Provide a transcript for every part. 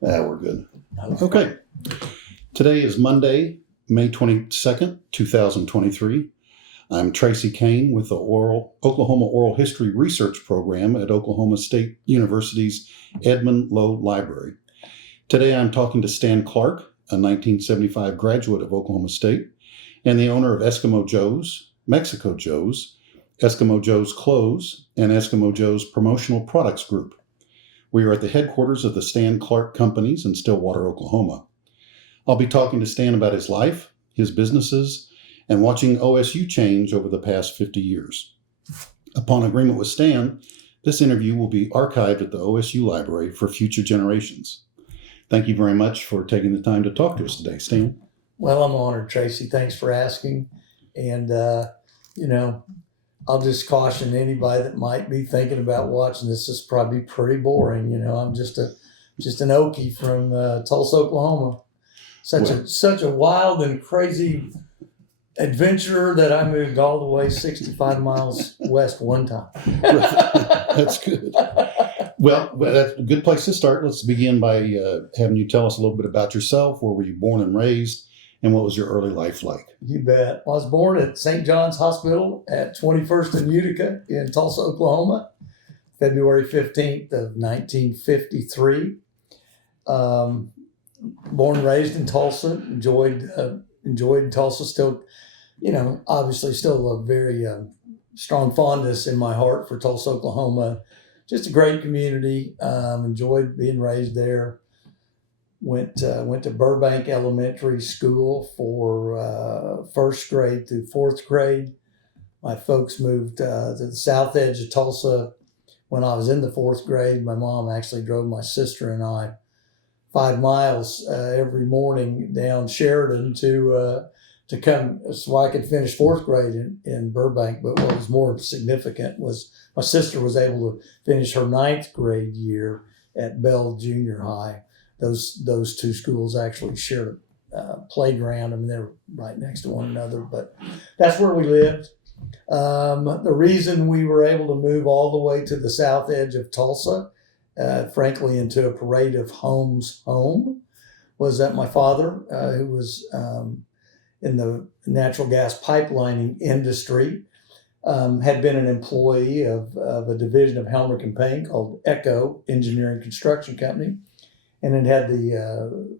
We're good. Okay. Today is Monday, May 22nd, 2023. I'm Tracy Caine with the Oklahoma Oral History Research Program at Oklahoma State University's Edmund Lowe Library. Today I'm talking to Stan Clark, a 1975 graduate of Oklahoma State and the owner of Eskimo Joe's, Mexico Joe's, Eskimo Joe's Clothes, and Eskimo Joe's Promotional Products Group. We are at the headquarters of the Stan Clark Companies in Stillwater, Oklahoma. I'll be talking to Stan about his life, his businesses, and watching OSU change over the past 50 years. Upon agreement with Stan, this interview will be archived at the OSU Library for future generations. Thank you very much for taking the time to talk to us today, Stan. Well, I'm honored, Tracy. Thanks for asking. And, I'll just caution anybody that might be thinking about watching this. Is probably pretty boring. I'm just an Okie from Tulsa, Oklahoma. Such a wild and crazy adventure that I moved all the way 65 miles west one time. That's good. Well, that's a good place to start. Let's begin by having you tell us a little bit about yourself. Where were you born and raised? And what was your early life like? You bet. Well, I was born at St. John's Hospital at 21st and Utica in Tulsa, Oklahoma, February 15th of 1953. Born and raised in Tulsa, enjoyed Tulsa. Still, obviously still a very strong fondness in my heart for Tulsa, Oklahoma. Just a great community. Enjoyed being raised there. Went to Burbank Elementary School for first grade through fourth grade. My folks moved to the south edge of Tulsa when I was in the fourth grade. My mom actually drove my sister and I 5 miles every morning down Sheridan to come so I could finish fourth grade in Burbank. But what was more significant was my sister was able to finish her 9th grade year at Bell Junior High. Those two schools actually shared a playground. I mean, they're right next to one another, but that's where we lived. The reason we were able to move all the way to the south edge of Tulsa, frankly, into a parade of homes home, was that my father, who was in the natural gas pipelining industry, had been an employee of a division of Helmerich and Payne called Echo Engineering Construction Company. And it had the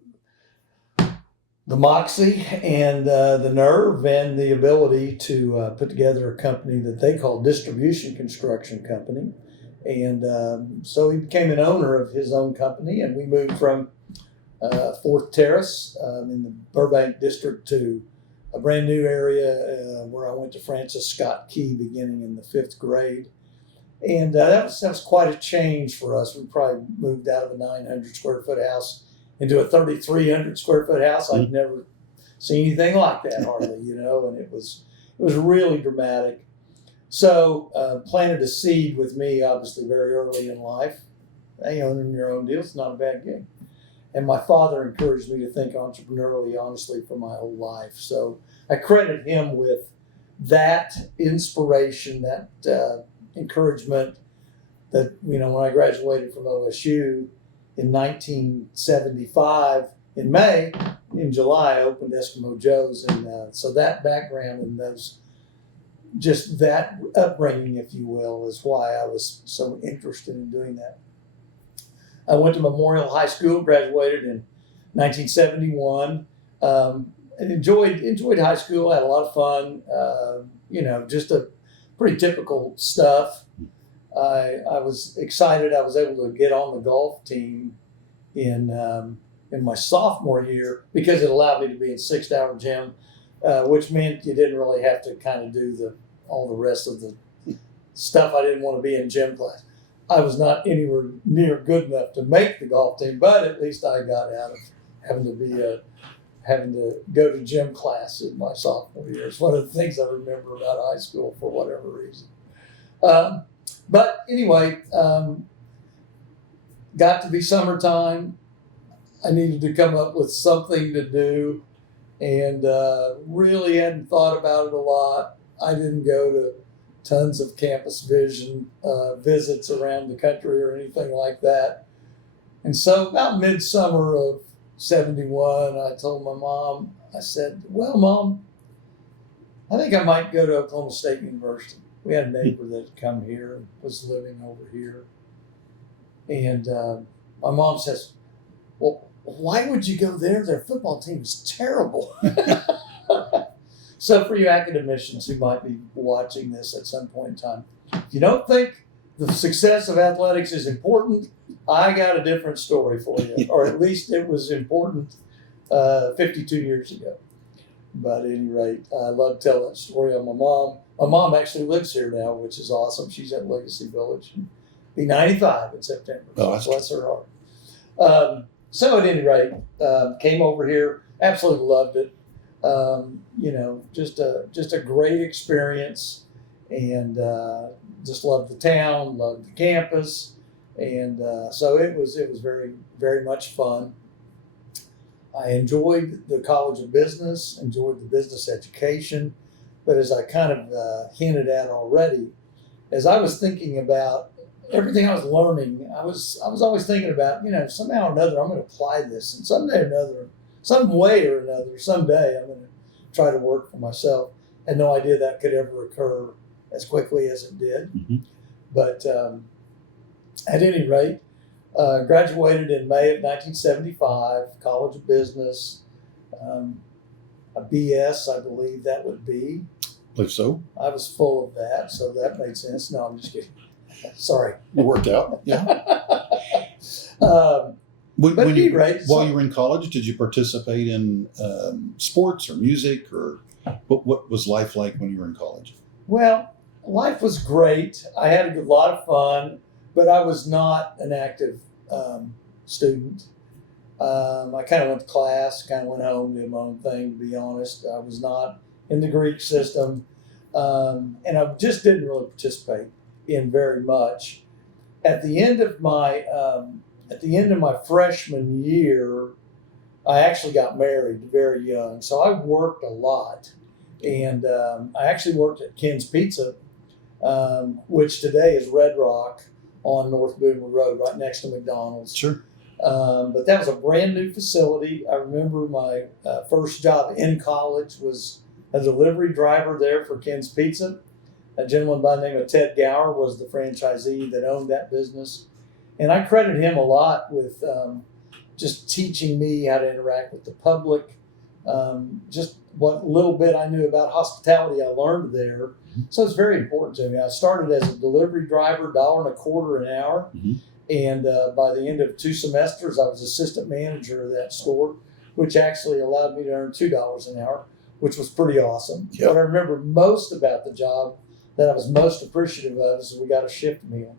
moxie and the nerve and the ability to put together a company that they called Distribution Construction Company. And so he became an owner of his own company, and we moved from Fourth Terrace in the Burbank district to a brand new area where I went to Francis Scott Key beginning in the 5th grade. And that was quite a change for us. We probably moved out of a 900 square foot house into a 3,300 square foot house. I'd never seen anything like that hardly, and it was really dramatic. So planted a seed with me, obviously very early in life. Hey, owning your own deal is not a bad gig. And my father encouraged me to think entrepreneurially, honestly, for my whole life. So I credit him with that inspiration, that encouragement that, when I graduated from OSU in 1975 in July, I opened Eskimo Joe's. And so that background and just that upbringing, if you will, is why I was so interested in doing that. I went to Memorial High School, graduated in 1971, and enjoyed high school, had a lot of fun, just a pretty typical stuff. I was excited. I was able to get on the golf team in my sophomore year because it allowed me to be in 6-hour gym, which meant you didn't really have to kind of do all the rest of the stuff I didn't want to be in gym class. I was not anywhere near good enough to make the golf team, but at least I got out of having to go to gym class in my sophomore year. It's one of the things I remember about high school for whatever reason. But anyway, got to be summertime. I needed to come up with something to do, and really hadn't thought about it a lot. I didn't go to tons of campus vision visits around the country or anything like that. And so about midsummer of 71, I told my mom, I said, well, Mom, I think I might go to Oklahoma State University. We had a neighbor that had come here and was living over here. And my mom says, well, why would you go there? Their football team is terrible. So for you academicians who might be watching this at some point in time, if you don't think the success of athletics is important, I got a different story for you, or at least it was important 52 years ago. But at any rate, I love to tell that story of my mom. My mom actually lives here now, which is awesome. She's at Legacy Village. Be 95 in September. Oh, so bless her heart. So at any rate, came over here, absolutely loved it. Just a great experience, and just loved the town, loved the campus, and so it was very, very much fun. I enjoyed the College of Business, enjoyed the business education, but as I kind of hinted at already, as I was thinking about everything I was learning, I was always thinking about, somehow or another I'm going to apply this, and someday or another, some way or another, someday I'm going to try to work for myself. Had no idea that could ever occur as quickly as it did. Mm-hmm. But at any rate, graduated in May of 1975, College of Business, a BS, I believe that would be. I believe so. I was full of that, so that made sense. No, I'm just kidding. Sorry. It worked out, yeah. But at any rate, while you were in college, did you participate in sports or music, or what was life like when you were in college? Well, life was great. I had a lot of fun, but I was not an active student. I kind of went to class, kind of went home, did my own thing, to be honest. I was not in the Greek system, and I just didn't really participate in very much. At the end of my freshman year, I actually got married very young, so I worked a lot, and I actually worked at Caine's Pizza, which today is Red Rock on North Boomer Road, right next to McDonald's. Sure. But that was a brand new facility. I remember my first job in college was a delivery driver there for Caine's Pizza. A gentleman by the name of Ted Gower was the franchisee that owned that business. And I credit him a lot with just teaching me how to interact with the public, just what little bit I knew about hospitality I learned there. Mm-hmm. So it's very important to me. I started as a delivery driver, $1.25 an hour. Mm-hmm. And by the end of 2 semesters, I was assistant manager of that store, which actually allowed me to earn $2 an hour, which was pretty awesome. Yep. What I remember most about the job that I was most appreciative of is we got a shift meal.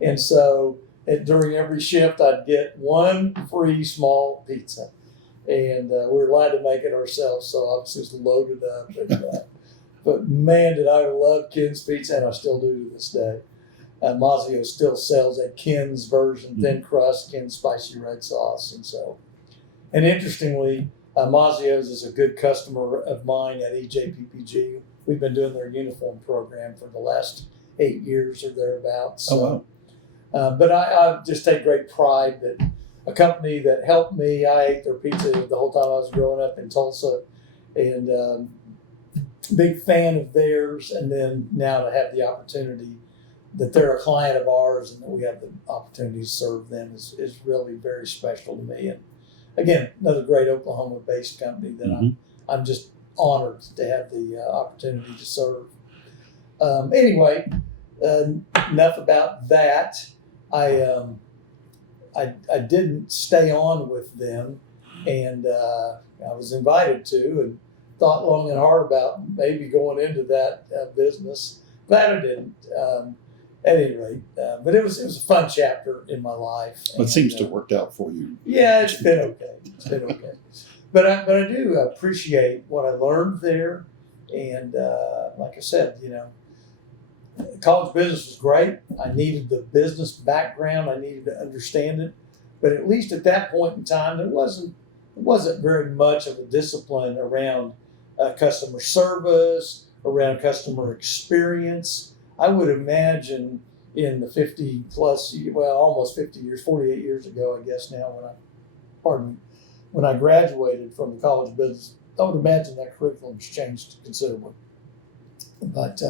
And so during every shift, I'd get 1 free small pizza. And we were allowed to make it ourselves, so obviously it was loaded up. And, but man, did I love Caine's Pizza, and I still do to this day. Mazio still sells a Ken's version, thin crust, Ken's spicy red sauce. And interestingly, Mazio's is a good customer of mine at EJPPG. We've been doing their uniform program for the last 8 years or thereabouts. So, oh, wow. But I just take great pride that a company that helped me, I ate their pizza the whole time I was growing up in Tulsa, and big fan of theirs. And then now to have the opportunity that they're a client of ours and that we have the opportunity to serve them is really very special to me. And again, another great Oklahoma-based company that Mm-hmm. I'm just honored to have the opportunity to serve. Anyway, enough about that. I didn't stay on with them, and I was invited to, and thought long and hard about maybe going into that business. Glad I didn't. At any rate, but it was a fun chapter in my life. It seems to have worked out for you. Yeah, it's been okay. But I do appreciate what I learned there, and like I said, college business was great. I needed the business background. I needed to understand it, but at least at that point in time, there wasn't very much of a discipline around customer service, around customer experience. I would imagine in the 50 plus, well, almost 50 years, 48 years ago, I guess now, when I graduated from the College of Business. I would imagine that curriculum's changed considerably. But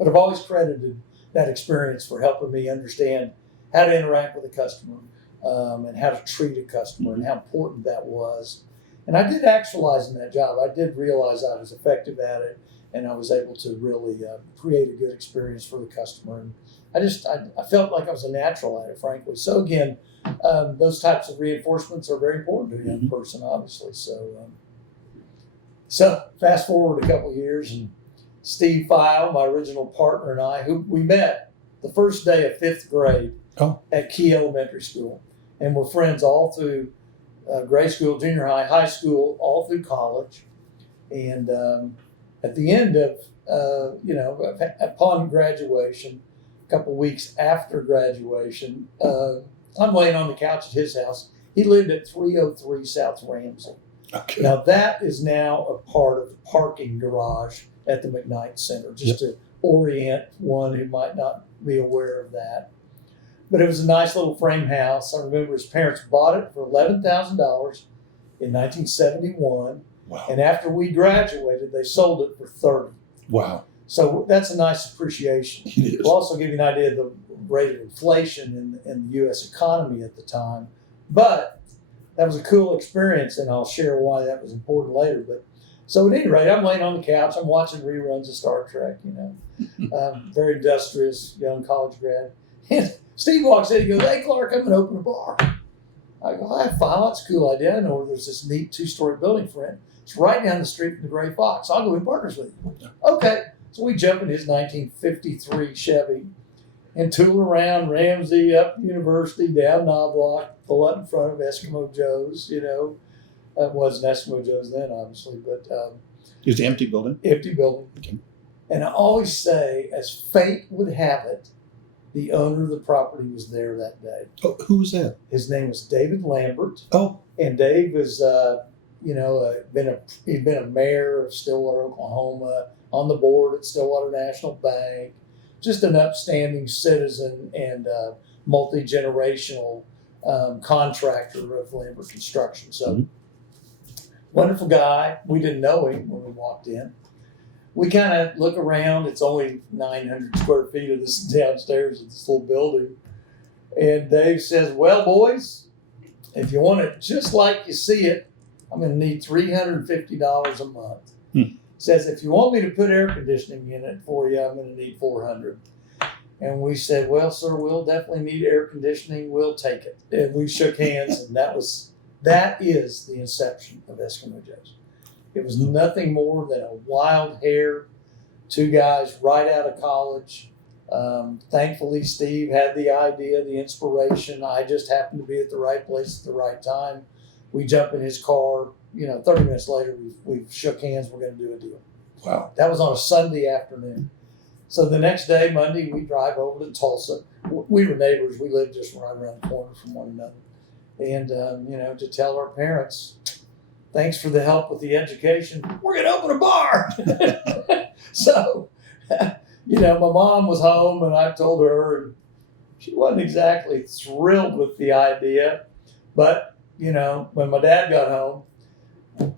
I've always credited that experience for helping me understand how to interact with a customer, and how to treat a customer, and how important that was. And I did actualize in that job. I did realize I was effective at it, and I was able to really create a good experience for the customer. And I felt like I was a natural at it, frankly. So again, those types of reinforcements are very important to a young person, obviously. So fast forward a couple of years, and Steve File, my original partner, and I, who we met the first day of 5th grade at Key Elementary School, and we're friends all through grade school, junior high, high school, all through college. And at the end of, upon graduation, a couple of weeks after graduation, I'm laying on the couch at his house. He lived at 303 South Ramsey. Okay. Now that is now a part of the parking garage at the McKnight Center, just to orient one who might not be aware of that. But it was a nice little frame house. I remember his parents bought it for $11,000 in 1971. Wow. And after we graduated, they sold it for $30,000. Wow. So that's a nice appreciation. It is. It'll also give you an idea of the rate of inflation in the U.S. economy at the time. But that was a cool experience, and I'll share why that was important later. But so at any rate, I'm laying on the couch. I'm watching reruns of Star Trek, very industrious young college grad. And Steve walks in, he goes, "Hey, Clark, I'm going to open a bar." I go, "Hi, File, that's a cool idea. I know where there's this neat 2-story building for it. It's right down the street from the Gray Fox. I'll go in partners with you." Okay. So we jump in his 1953 Chevy and tool around Ramsey, up University, down Knobloch, pull up in front of Eskimo Joe's, It wasn't Eskimo Joe's then, obviously, but It was an empty building. empty building. Okay. And I always say, as fate would have it, the owner of the property was there that day. Oh, who was that? His name was David Lambert. Oh. And Dave was, he'd been a mayor of Stillwater, Oklahoma, on the board at Stillwater National Bank, just an upstanding citizen and multi-generational contractor of Lambert Construction. So wonderful guy. We didn't know him when we walked in. We kind of look around. It's only 900 square feet of this downstairs of this little building. And Dave says, "Well, boys, if you want it just like you see it, I'm going to need $350 a month." Says, "If you want me to put air conditioning in it for you, I'm going to need $400. And we said, "Well, sir, we'll definitely need air conditioning. We'll take it." And we shook hands, and that is the inception of Eskimo Joe's. It was nothing more than a wild hair, 2 guys right out of college. Thankfully, Steve had the idea, the inspiration. I just happened to be at the right place at the right time. We jump in his car. 30 minutes later, we shook hands. We're going to do a deal. Wow. That was on a Sunday afternoon. So the next day, Monday, we drive over to Tulsa. We were neighbors. We lived just right around the corner from one another. And, to tell our parents, "Thanks for the help with the education. We're going to open a bar." So, my mom was home, and I told her, and she wasn't exactly thrilled with the idea. But, when my dad got home,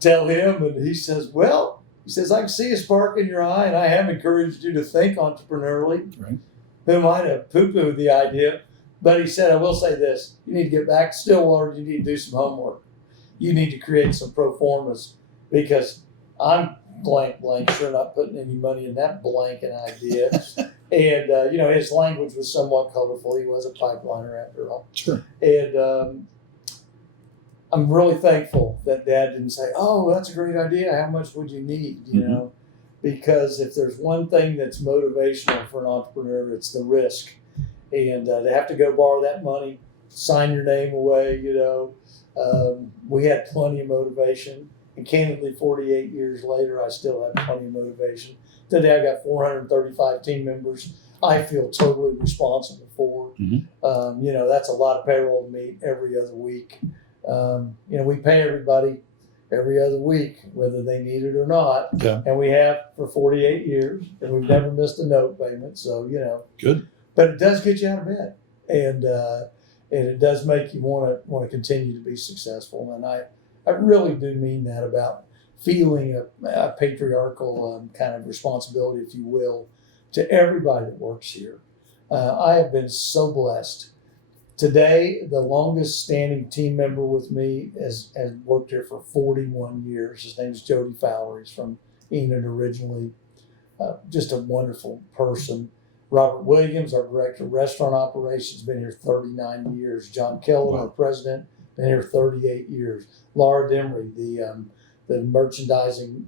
tell him, and he says, "I can see a spark in your eye, and I have encouraged you to think entrepreneurially." Right. Who might have poo-pooed the idea, but he said, "I will say this, you need to get back to Stillwater, you need to do some homework. You need to create some pro formas, because I'm blank, sure not putting any money in that blank an idea." And, his language was somewhat colorful. He was a pipeliner after all. Sure. And I'm really thankful that Dad didn't say, "Oh, that's a great idea. How much would you need?" Because if there's one thing that's motivational for an entrepreneur, it's the risk. And to have to go borrow that money, sign your name away, we had plenty of motivation. And candidly, 48 years later, I still have plenty of motivation. Today, I got 435 team members I feel totally responsible for. That's a lot of payroll to meet every other week. We pay everybody every other week, whether they need it or not. Yeah. And we have for 48 years, and we've never missed a note payment. So, Good. but it does get you out of bed, and it does make you want to continue to be successful. And I really do mean that about feeling a patriarchal kind of responsibility, if you will, to everybody that works here. I have been so blessed. Today, the longest standing team member with me has worked here for 41 years. His name is Jody Fowler. He's from Enid originally. Just a wonderful person. Robert Williams, our director of restaurant operations, been here 39 years. John Keller, Wow. our president, been here 38 years. Laura Demery, the merchandising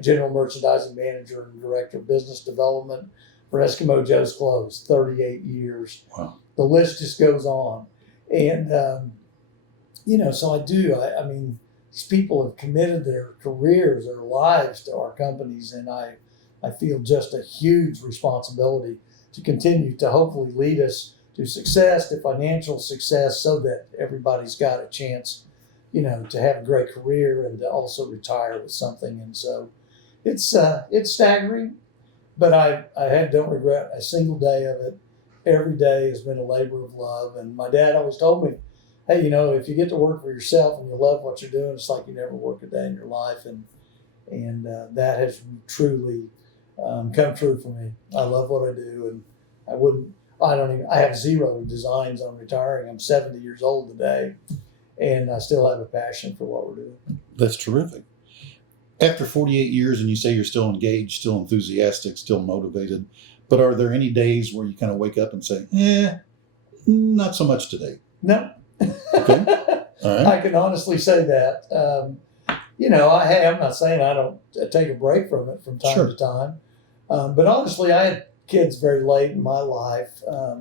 general merchandising manager and director of business development for Eskimo Joe's Clothes, 38 years. Wow. The list just goes on. And, so I mean, these people have committed their careers, their lives to our companies. And I feel just a huge responsibility to continue to hopefully lead us to success, to financial success, so that everybody's got a chance, to have a great career and to also retire with something. And so it's staggering, but I don't regret a single day of it. Every day has been a labor of love. And my dad always told me, hey, if you get to work for yourself and you love what you're doing, it's like you never work a day in your life. And that has truly come true for me. I love what I do, and I have zero designs on retiring. I'm 70 years old today, and I still have a passion for what we're doing. That's terrific. After 48 years, and you say you're still engaged, still enthusiastic, still motivated, but are there any days where you kind of wake up and say, not so much today? No. Okay. All right. I can honestly say that. I'm not saying I don't take a break from it from time to time. But honestly, I had kids very late in my life. I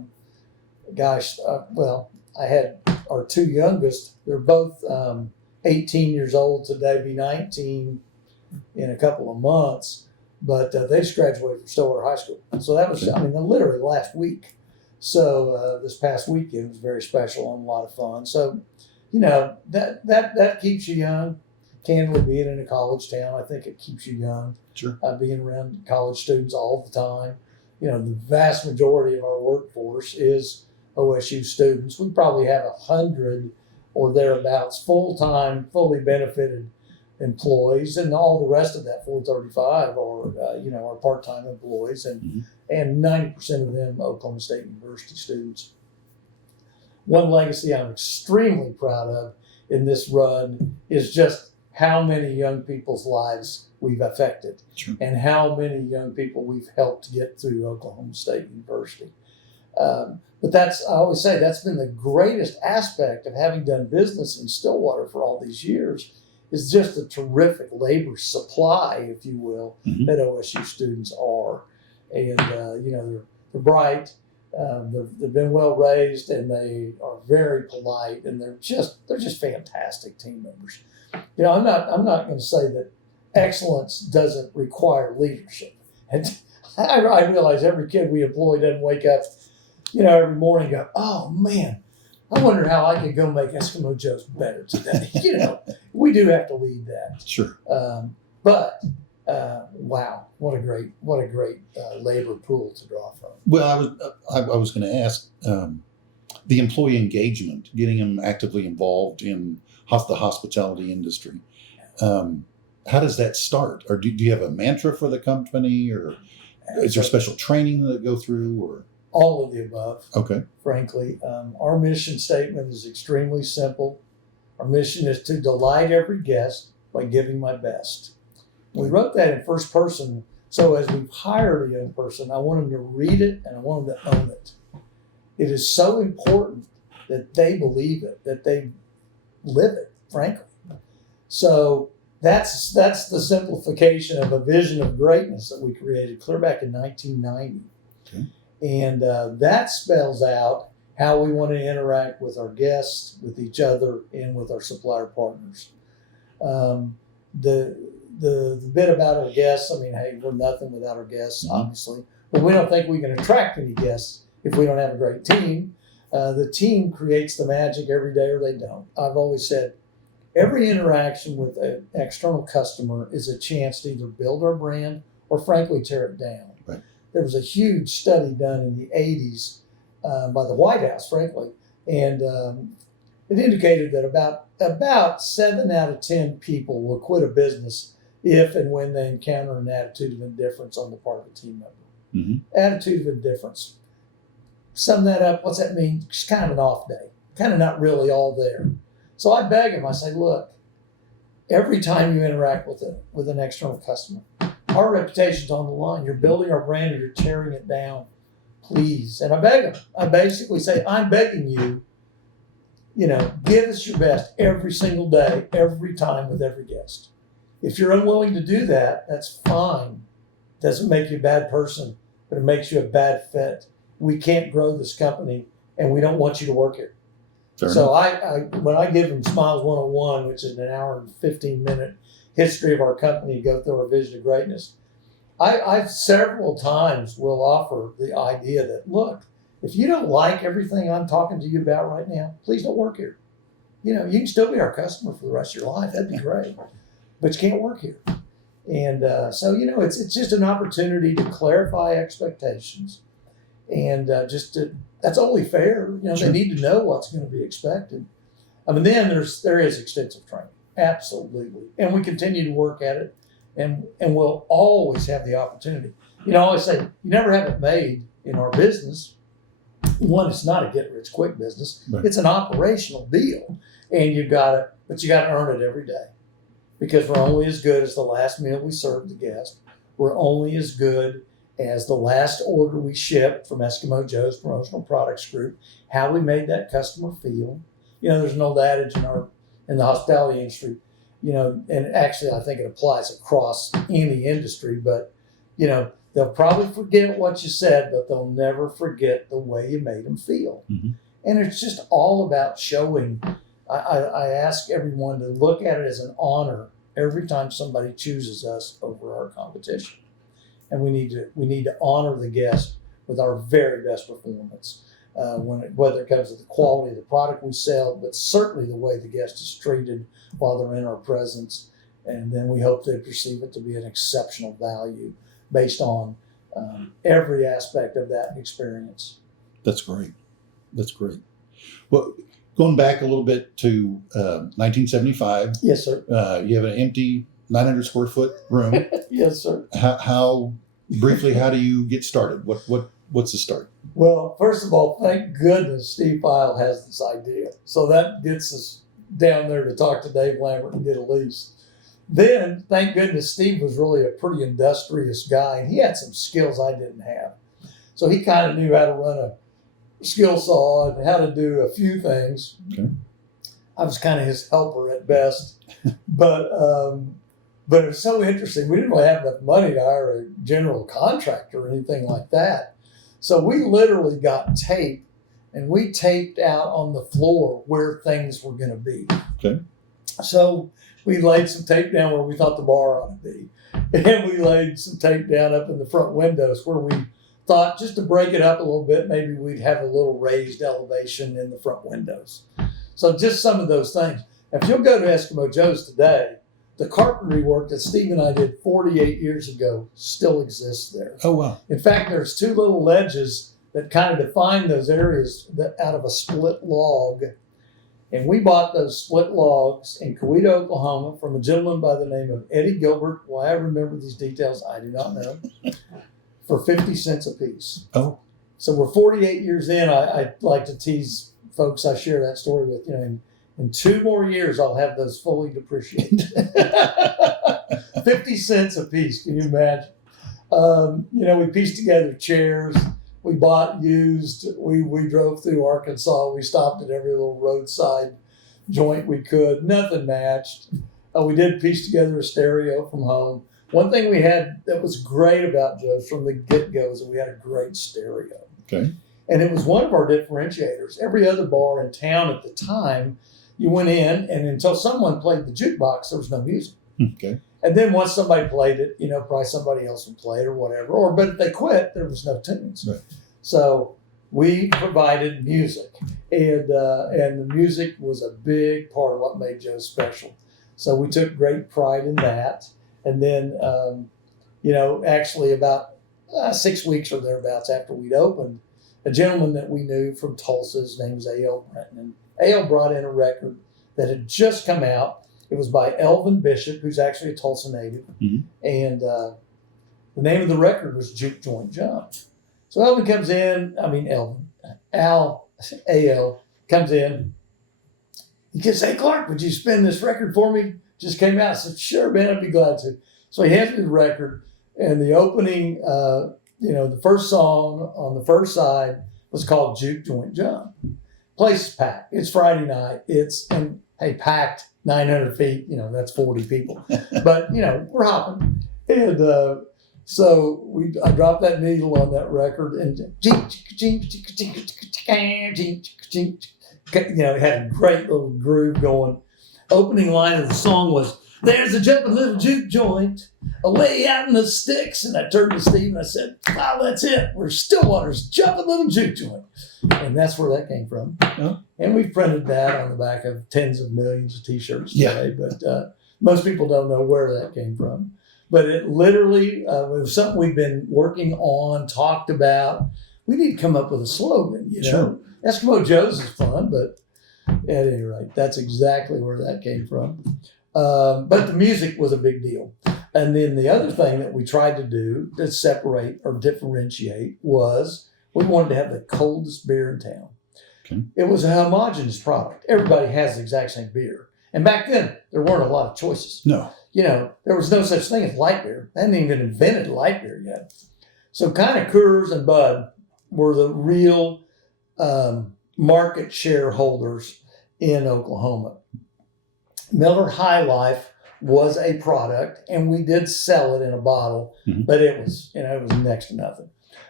had our two youngest. They're both 18 years old today, be 19 in a couple of months. But they just graduated from Stillwater High School. So that was, literally last week. So this past weekend was very special and a lot of fun. So, that keeps you young. Candidly, being in a college town, I think it keeps you young. Sure. Being around college students all the time. The vast majority of our workforce is OSU students. We probably have 100 or thereabouts full-time, fully benefited employees, and all the rest of that 435 are our part-time employees, and 90% of them Oklahoma State University students. One legacy I'm extremely proud of in this run is just how many young people's lives we've affected, and how many young people we've helped get through Oklahoma State University. But I always say that's been the greatest aspect of having done business in Stillwater for all these years, is just a terrific labor supply, if you will, that OSU students are. And, they're bright, they've been well raised, and they are very polite, and they're just fantastic team members. I'm not going to say that excellence doesn't require leadership. And I realize every kid we employ doesn't wake up, every morning and go, oh man, I wonder how I could go make Eskimo Joe's better today. We do have to lead that. Sure. But wow, what a great labor pool to draw from. Well, I was going to ask the employee engagement, getting them actively involved in the hospitality industry. How does that start? Or do you have a mantra for the company, or is there special training that go through, or? All of the above. Okay. Frankly, our mission statement is extremely simple. Our mission is to delight every guest by giving my best. We wrote that in first person, so as we've hired a young person, I want them to read it and I want them to own it. It is so important that they believe it, that they live it, frankly. So that's the simplification of a vision of greatness that we created clear back in 1990. Okay. And that spells out how we want to interact with our guests, with each other, and with our supplier partners. The bit about our guests, hey, we're nothing without our guests, obviously. But we don't think we can attract any guests if we don't have a great team. The team creates the magic every day, or they don't. I've always said every interaction with an external customer is a chance to either build our brand or frankly tear it down. Right. There was a huge study done in the 80s by the White House, frankly, and it indicated that about 7 out of 10 people will quit a business if and when they encounter an attitude of indifference on the part of a team member. Mm-hmm. Attitude of indifference. Sum that up. What's that mean? Just kind of an off day, kind of not really all there. So I beg him. I say, look, every time you interact with an external customer, our reputation's on the line. You're building our brand, or you're tearing it down. Please. And I beg him. I basically say, I'm begging you, give us your best every single day, every time with every guest. If you're unwilling to do that, that's fine. It doesn't make you a bad person, but it makes you a bad fit. We can't grow this company, and we don't want you to work here. So I when I give them Smiles 101, which is an hour and 15-minute history of our company, go through our vision of greatness, I several times will offer the idea that, look, if you don't like everything I'm talking to you about right now, please don't work here. You can still be our customer for the rest of your life. That'd be great. But you can't work here. And so, it's just an opportunity to clarify expectations. And that's only fair. Sure. They need to know what's going to be expected. Then there is extensive training. Absolutely. And we continue to work at it. And we'll always have the opportunity. I always say, you never have it made in our business. One, it's not a get-rich-quick business. Right. It's an operational deal. And you got to earn it every day. Because we're only as good as the last meal we serve the guest. We're only as good as the last order we shipped from Eskimo Joe's promotional products group, how we made that customer feel. There's an old adage in the hospitality industry, and actually I think it applies across any industry, but, they'll probably forget what you said, but they'll never forget the way you made them feel. Mm-hmm. And it's just all about showing. I ask everyone to look at it as an honor every time somebody chooses us over our competition. And we need to honor the guest with our very best performance, whether it comes to the quality of the product we sell, but certainly the way the guest is treated while they're in our presence. And then we hope they perceive it to be an exceptional value based on every aspect of that experience. That's great. Well, going back a little bit to 1975. Yes, sir. You have an empty 900 square foot room. Yes, sir. How briefly, how do you get started? What's the start? Well, first of all, thank goodness Steve Pyle has this idea. So that gets us down there to talk to Dave Lambert and get a lease. Then, thank goodness Steve was really a pretty industrious guy, and he had some skills I didn't have. So he kind of knew how to run a skill saw and how to do a few things. Okay. I was kind of his helper at best, but it was so interesting. We didn't really have enough money to hire a general contractor or anything like that. So we literally got tape, and we taped out on the floor where things were going to be. Okay. So we laid some tape down where we thought the bar ought to be, and we laid some tape down up in the front windows where we thought, just to break it up a little bit, maybe we'd have a little raised elevation in the front windows. So just some of those things. If you'll go to Eskimo Joe's today, the carpentry work that Steve and I did 48 years ago still exists there. Oh, wow. In fact, there's 2 little ledges that kind of define those areas out of a split log. And we bought those split logs in Coweta, Oklahoma from a gentleman by the name of Eddie Gilbert. Why I remember these details, I do not know. For 50 cents a piece. Oh. So we're 48 years in. I like to tease folks I share that story with. In 2 more years, I'll have those fully depreciated. 50 cents a piece. Can you imagine? We pieced together chairs. We bought used. We drove through Arkansas. We stopped at every little roadside joint we could. Nothing matched. We did piece together a stereo from home. One thing we had that was great about Joe's from the get-go is that we had a great stereo. Okay. And it was one of our differentiators. Every other bar in town at the time, you went in, and until someone played the jukebox, there was no music. Okay. And then once somebody played it, probably somebody else would play it or whatever. But if they quit, there was no tunes. Right. So we provided music, and the music was a big part of what made Joe special. So we took great pride in that. And then, actually about 6 weeks or thereabouts after we'd opened, a gentleman that we knew from Tulsa. His name was A.L. Brenton. And A.L. brought in a record that had just come out. It was by Elvin Bishop, who's actually a Tulsa native. Mhm. And the name of the record was Juke Joint Jump. So Elvin comes in, A.L. comes in. He goes, "Hey, Clark, would you spin this record for me? Just came out." I said, "Sure, man, I'd be glad to." So he hands me the record, and the opening, the first song on the first side was called Juke Joint Jump. Place is packed. It's Friday night. Packed 900 feet, that's 40 people. But, we're hopping. And I dropped that needle on that record, and it had a great little groove going. Opening line of the song was, "There's a jumping little juke joint away out in the sticks." And I turned to Steve and I said, "Wow, that's it. We're Stillwater's jumping little juke joint." And that's where that came from. Yeah. And we've printed that on the back of tens of millions of t-shirts today. Yeah. But most people don't know where that came from. But it literally was something we've been working on, talked about. We need to come up with a slogan, Sure. Eskimo Joe's is fun, but at any rate, that's exactly where that came from. But the music was a big deal. And then the other thing that we tried to do to separate or differentiate was we wanted to have the coldest beer in town. Okay. It was a homogeneous product. Everybody has the exact same beer. And back then, there weren't a lot of choices. No. There was no such thing as light beer. They hadn't even invented light beer yet. So kind of Coors and Bud were the real market shareholders in Oklahoma. Miller High Life was a product, and we did sell it in a bottle, but it was next to nothing.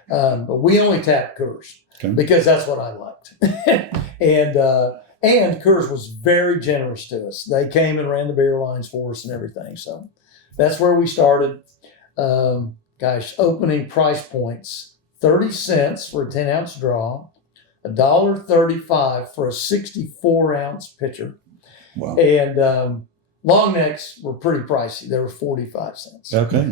But we only tapped Coors because that's what I liked. And Coors was very generous to us. They came and ran the beer lines for us and everything. So that's where we started. Opening price points, 30 cents for a 10-ounce draw, $1.35 for a 64-ounce pitcher. Wow. And long necks were pretty pricey. They were 45 cents. Okay.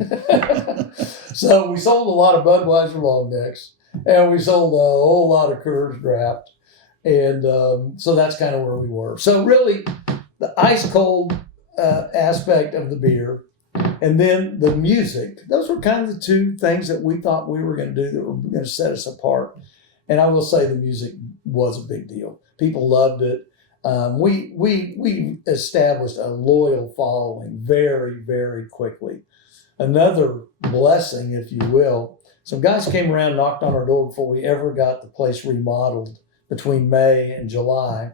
So we sold a lot of Budweiser long necks, and we sold a whole lot of Coors Draft. And so that's kind of where we were. So really, the ice cold aspect of the beer, and then the music, those were kind of the two things that we thought we were going to do that were going to set us apart. And I will say the music was a big deal. People loved it. We established a loyal following very, very quickly. Another blessing, if you will, some guys came around, knocked on our door before we ever got the place remodeled between May and July,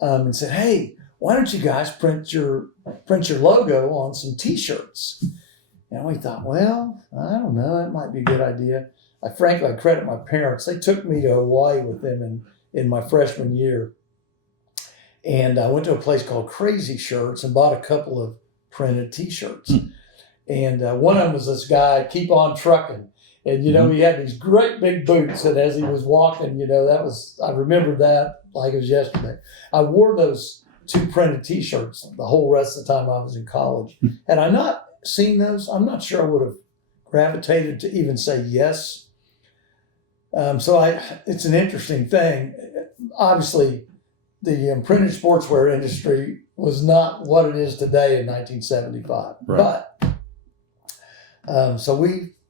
and said, "Hey, why don't you guys print your logo on some T-shirts?" And we thought, well, I don't know, that might be a good idea. I credit my parents. They took me to Hawaii with them in my freshman year. And I went to a place called Crazy Shirts and bought a couple of printed T-shirts. And one of them was this guy, Keep On Trucking. And, he had these great big boots. And as he was walking, I remember that like it was yesterday. I wore those two printed T-shirts the whole rest of the time I was in college. Had I not seen those, I'm not sure I would have gravitated to even say yes. It's an interesting thing. Obviously, the printed sportswear industry was not what it is today in 1975. Right. But so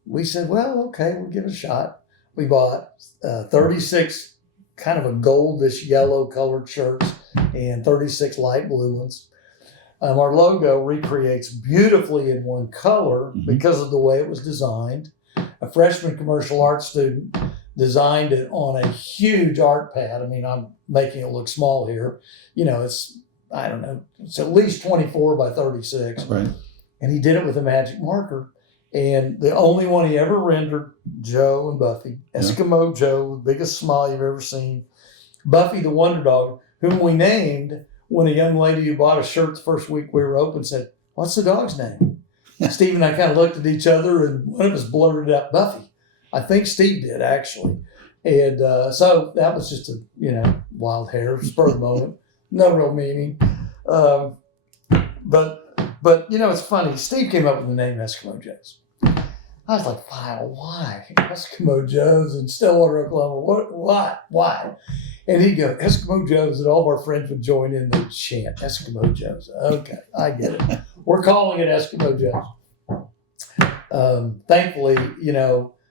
we said, well, okay, we'll give it a shot. We bought 36 kind of a goldish yellow colored shirts and 36 light blue ones. Our logo recreates beautifully in one color because of the way it was designed. A freshman commercial art student designed it on a huge art pad. I mean, I'm making it look small here. It's at least 24 by 36. Right. And he did it with a magic marker. And the only one he ever rendered, Joe and Buffy, Eskimo Joe, the biggest smile you've ever seen. Buffy the Wonder Dog, whom we named when a young lady who bought a shirt the first week we were open said, "What's the dog's name?" Steve and I kind of looked at each other, and one of us blurted out, "Buffy." I think Steve did, actually. And so that was just a, wild hair, spur of the moment. No real meaning. But it's funny. Steve came up with the name Eskimo Joe's. I was like, why? Eskimo Joe's in Stillwater, Oklahoma. Why? And he'd go, Eskimo Joe's, and all of our friends would join in the chant, Eskimo Joe's. Okay, I get it. We're calling it Eskimo Joe's. Thankfully,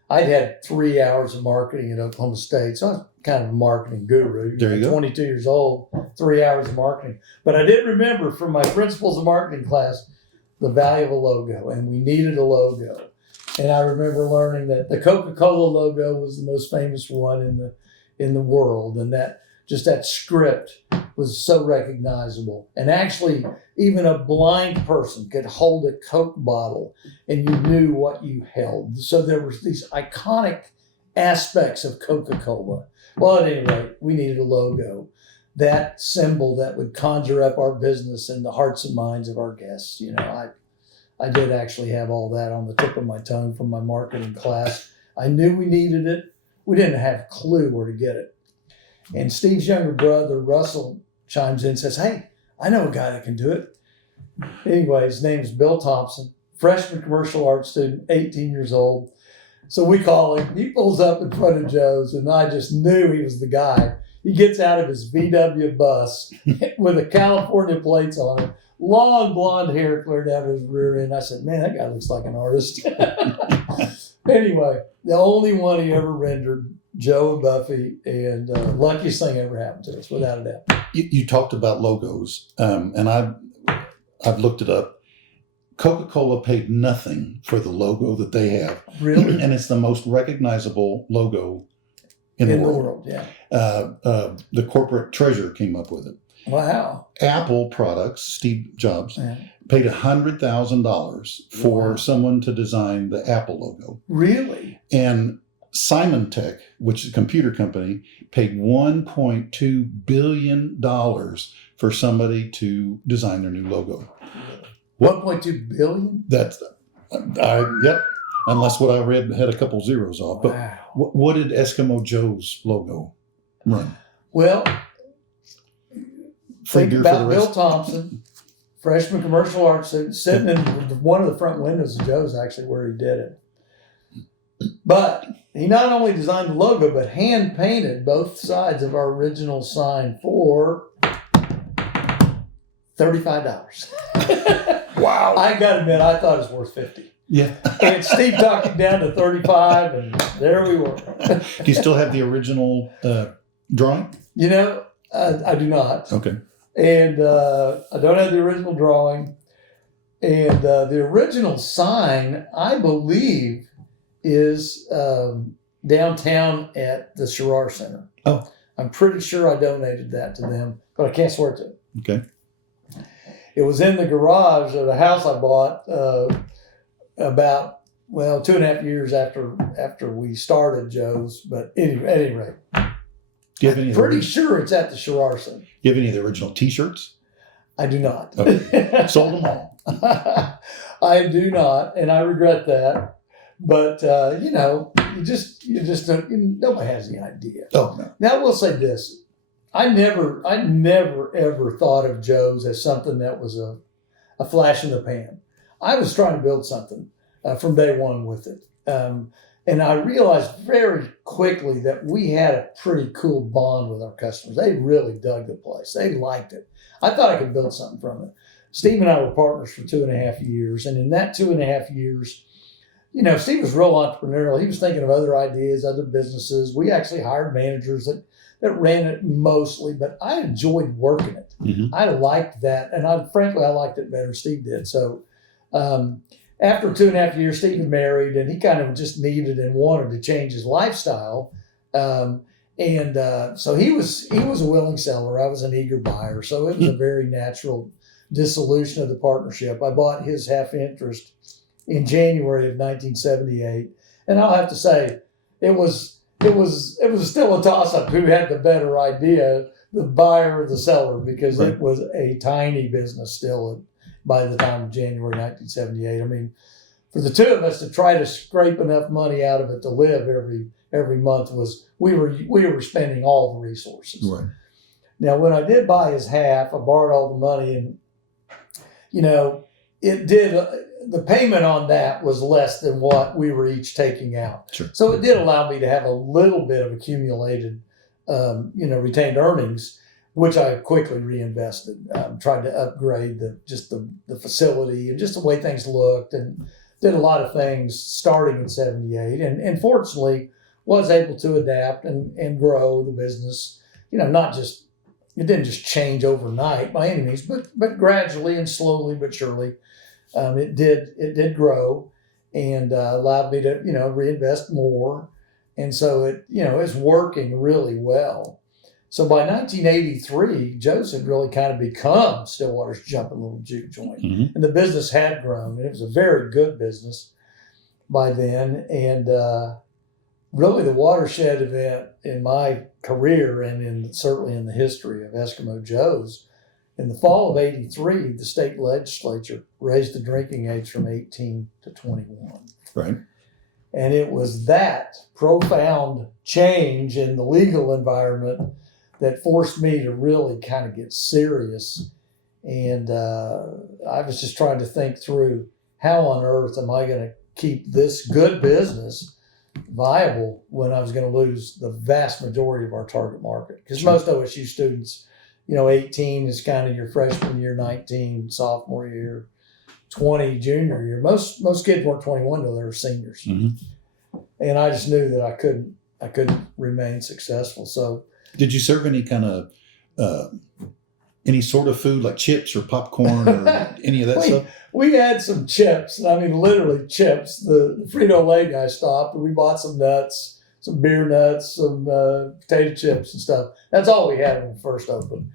I'd had 3 hours of marketing at Oklahoma State, so I was kind of a marketing guru. There you go. 22 years old, 3 hours of marketing. But I did remember from my principles of marketing class the value of a logo, and we needed a logo. And I remember learning that the Coca-Cola logo was the most famous one in the world, and that script was so recognizable. And actually, even a blind person could hold a Coke bottle, and you knew what you held. So there was these iconic aspects of Coca-Cola. Well, at any rate, we needed a logo, that symbol that would conjure up our business in the hearts and minds of our guests. I did actually have all that on the tip of my tongue from my marketing class. I knew we needed it. We didn't have a clue where to get it. And Steve's younger brother, Russell, chimes in and says, hey, I know a guy that can do it. Anyway, his name is Bill Thompson, freshman commercial arts student, 18 years old. So we call him. He pulls up in front of Joe's, and I just knew he was the guy. He gets out of his VW bus with a California plates on it, long blonde hair clear down his rear end. I said, man, that guy looks like an artist. Anyway, the only one he ever rendered, Joe and Buffy, and luckiest thing ever happened to us, without a doubt. You talked about logos, and I've looked it up. Coca-Cola paid nothing for the logo that they have. Really? And it's the most recognizable logo in the world. Yeah. The corporate treasurer came up with it. Wow. Apple products, Steve Jobs, paid $100,000 for someone to design the Apple logo. Really? And Simon Tech, which is a computer company, paid $1.2 billion for somebody to design their new logo. 1.2 billion? Yep. Unless what I read had a couple zeros off. But wow. What did Eskimo Joe's logo run? Well, think Figure about Bill Thompson, freshman commercial arts student, sitting in one of the front windows of Joe's, actually, where he did it. But he not only designed the logo, but hand painted both sides of our original sign for $35. Wow. I got to admit, I thought it was worth $50. Yeah. And Steve talked it down to 35, and there we were. Do you still have the original drawing? I do not. Okay. And I don't have the original drawing. And the original sign, I believe, is downtown at the Sherrar Center. Oh. I'm pretty sure I donated that to them, but I can't swear to it. Okay. It was in the garage of the house I bought about 2.5 years after we started Joe's. But anyway, at any rate, I'm pretty sure it's at the Sherrar Center. Do you have any of the original T-shirts? I do not. Okay. Sold them all. I do not, and I regret that. But you just don't. Nobody has any idea. Oh no. Now I will say this: I never ever thought of Joe's as something that was a flash in the pan. I was trying to build something from day one with it, and I realized very quickly that we had a pretty cool bond with our customers. They really dug the place. They liked it. I thought I could build something from it. Steve and I were partners for 2.5 years, and in that 2.5 years, Steve was real entrepreneurial. He was thinking of other ideas, other businesses. We actually hired managers that ran it mostly, but I enjoyed working it. Mm-hmm. I liked that, and frankly, I liked it better than Steve did. So after 2.5 years, Steve was married, and he kind of just needed and wanted to change his lifestyle. So he was a willing seller. I was an eager buyer. So it was a very natural dissolution of the partnership. I bought his half interest in January of 1978, and I'll have to say it was still a toss-up who had the better idea, the buyer or the seller, because right. It was a tiny business still by the time of January 1978. I mean, for the two of us to try to scrape enough money out of it to live every month we were spending all the resources. Right. Now, when I did buy his half, I borrowed all the money, and it did. The payment on that was less than what we were each taking out. Sure. So it did allow me to have a little bit of accumulated, retained earnings, which I quickly reinvested. Tried to upgrade the facility and just the way things looked, and did a lot of things starting in '78, and fortunately was able to adapt and grow the business. Not just, it didn't just change overnight by any means, but gradually and slowly but surely. It did grow, and allowed me to reinvest more, and so it's working really well. So by 1983, Joe's had really kind of become Stillwater's jumping little juke joint, Mm-hmm. and the business had grown, and it was a very good business by then. And really, the watershed event in my career, and certainly in the history of Eskimo Joe's. In the fall of '83, the state legislature raised the drinking age from 18 to 21. Right. And it was that profound change in the legal environment that forced me to really kind of get serious. And I was just trying to think through, how on earth am I going to keep this good business viable when I was going to lose the vast majority of our target market? Because Sure. most OSU students, 18 is kind of your freshman year, 19 sophomore year, 20 junior year. Most kids weren't 21 till they were seniors, Mm-hmm. and I just knew that I couldn't remain successful. So, Did you serve any kind of any sort of food like chips or popcorn or any of that stuff? we had some chips. I mean, literally chips. The Frito-Lay guy stopped, and we bought some nuts, some beer nuts, some potato chips and stuff. That's all we had when we first opened.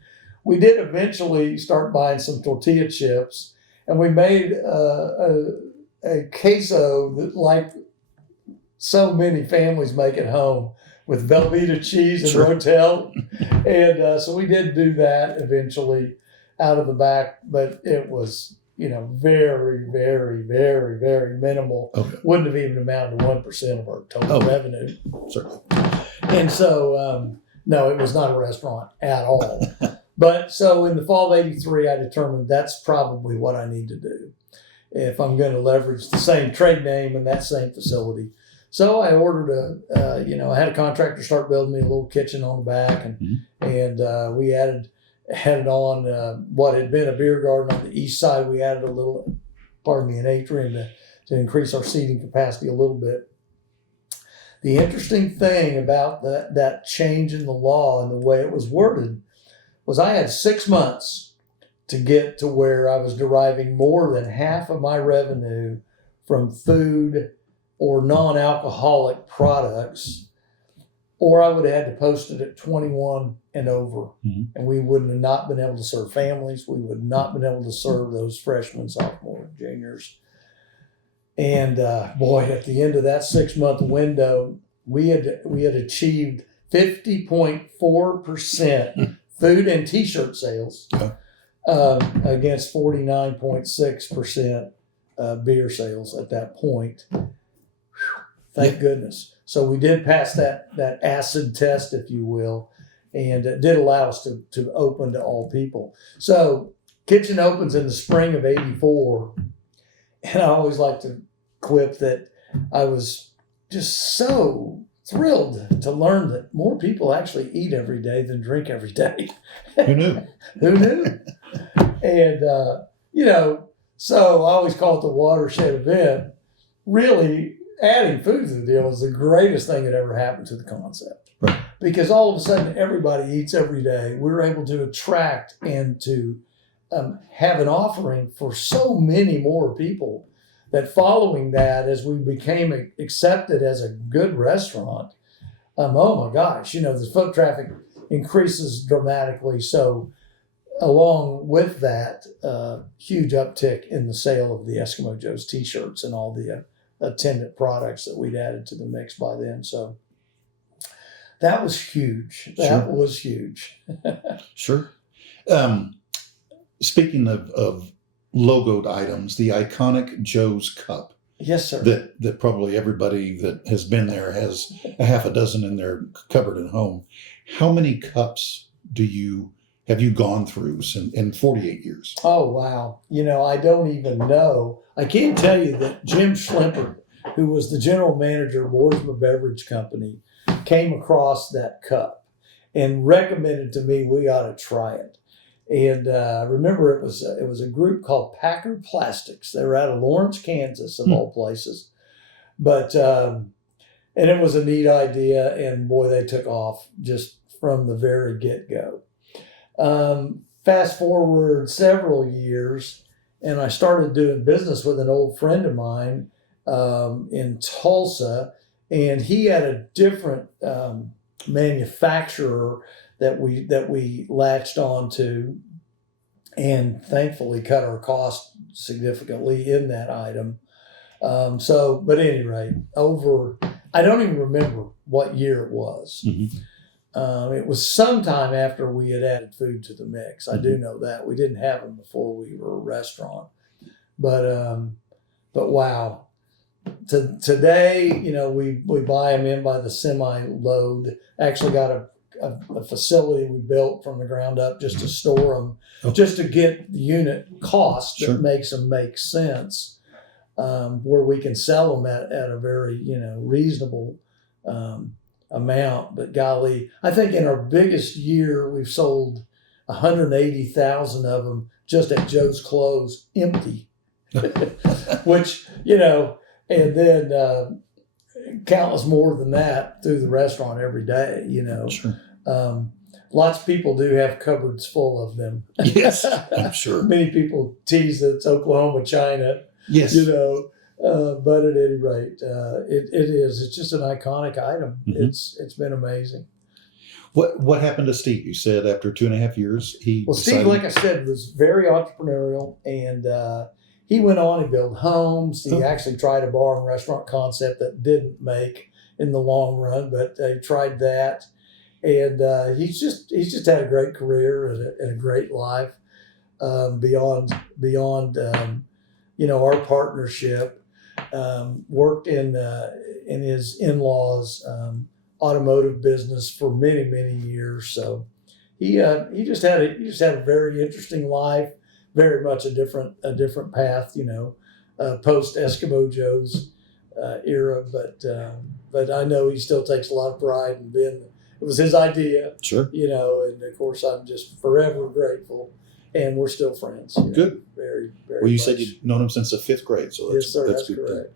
We did eventually start buying some tortilla chips, and we made a queso that, like so many families make at home, with Velveeta cheese and Sure. Rotel. And so we did do that eventually out of the back, but it was, very, very, very, very minimal. Okay. Wouldn't have even amounted to 1% of our total Oh. revenue. Certainly. And so, no, it was not a restaurant at all. But so in the fall of '83, I determined that's probably what I need to do if I'm going to leverage the same trade name and that same facility. So I ordered I had a contractor start building me a little kitchen on the back, and we added on what had been a beer garden on the east side. We added an atrium to increase our seating capacity a little bit. The interesting thing about that change in the law and the way it was worded was I had 6 months to get to where I was deriving more than half of my revenue from food or non-alcoholic products, or I would have had to post it at 21 and over. Mm-hmm. And we wouldn't have not been able to serve families. We would not been able to serve those freshmen, sophomore, juniors. And boy, at the end of that 6-month window, we had achieved 50.4% food and T-shirt sales against 49.6% beer sales at that point. Thank goodness. So we did pass that acid test, if you will, and it did allow us to open to all people. So kitchen opens in the spring of '84, and I always like to quip that I was just so thrilled to learn that more people actually eat every day than drink every day. Who knew? Who knew? And, so I always call it the watershed event. Really, adding food to the deal is the greatest thing that ever happened to the concept. Right. Because all of a sudden, everybody eats every day. We're able to attract and to have an offering for so many more people that following that, as we became accepted as a good restaurant, oh my gosh, the foot traffic increases dramatically. So along with that, huge uptick in the sale of the Eskimo Joe's T-shirts and all the attendant products that we'd added to the mix by then. So that was huge. That was huge. Sure. Speaking of logoed items, the iconic Joe's cup. Yes, sir. That probably everybody that has been there has a half a dozen in their cupboard at home. How many cups do you have you gone through in 48 years? Oh, wow. I don't even know. I can tell you that Jim Schlimper, who was the general manager of Watershed Beverage Company, came across that cup and recommended to me we ought to try it. And remember, it was a group called Packard Plastics. They were out of Lawrence, Kansas, of all places. But and it was a neat idea, and boy, they took off just from the very get-go. Fast forward several years, and I started doing business with an old friend of mine in Tulsa, and he had a different manufacturer that we latched onto, and thankfully cut our cost significantly in that item. But at any rate, I don't even remember what year it was. Mm-hmm. It was sometime after we had added food to the mix. I do know that. We didn't have them before we were a restaurant. But wow. Today, we buy them in by the semi-load. Actually got a facility we built from the ground up just to store them, just to get the unit cost that makes them make sense, where we can sell them at a very, reasonable amount. But golly, I think in our biggest year, we've sold 180,000 of them just at Joe's Clothes empty, which, and then countless more than that through the restaurant every day, Sure. Lots of people do have cupboards full of them. Yes, I'm sure. Many people tease that it's Oklahoma China, Yes. But at any rate, it is. It's just an iconic item. Mm-hmm. It's been amazing. What happened to Steve? You said after 2.5 years, Steve, like I said, was very entrepreneurial, and he went on and built homes. He actually tried a bar and restaurant concept that didn't make in the long run, but he tried that, and he's just had a great career and a great life beyond our partnership. Worked in his in-laws' automotive business for many, many years. So he just had a very interesting life, very much a different path, post Eskimo Joe's era. But I know he still takes a lot of pride in being. It was his idea, Sure. And of course I'm just forever grateful. And we're still friends. Good. Very, very. Well, you much. said you'd known him since the 5th grade, so Yes, sir. That's good.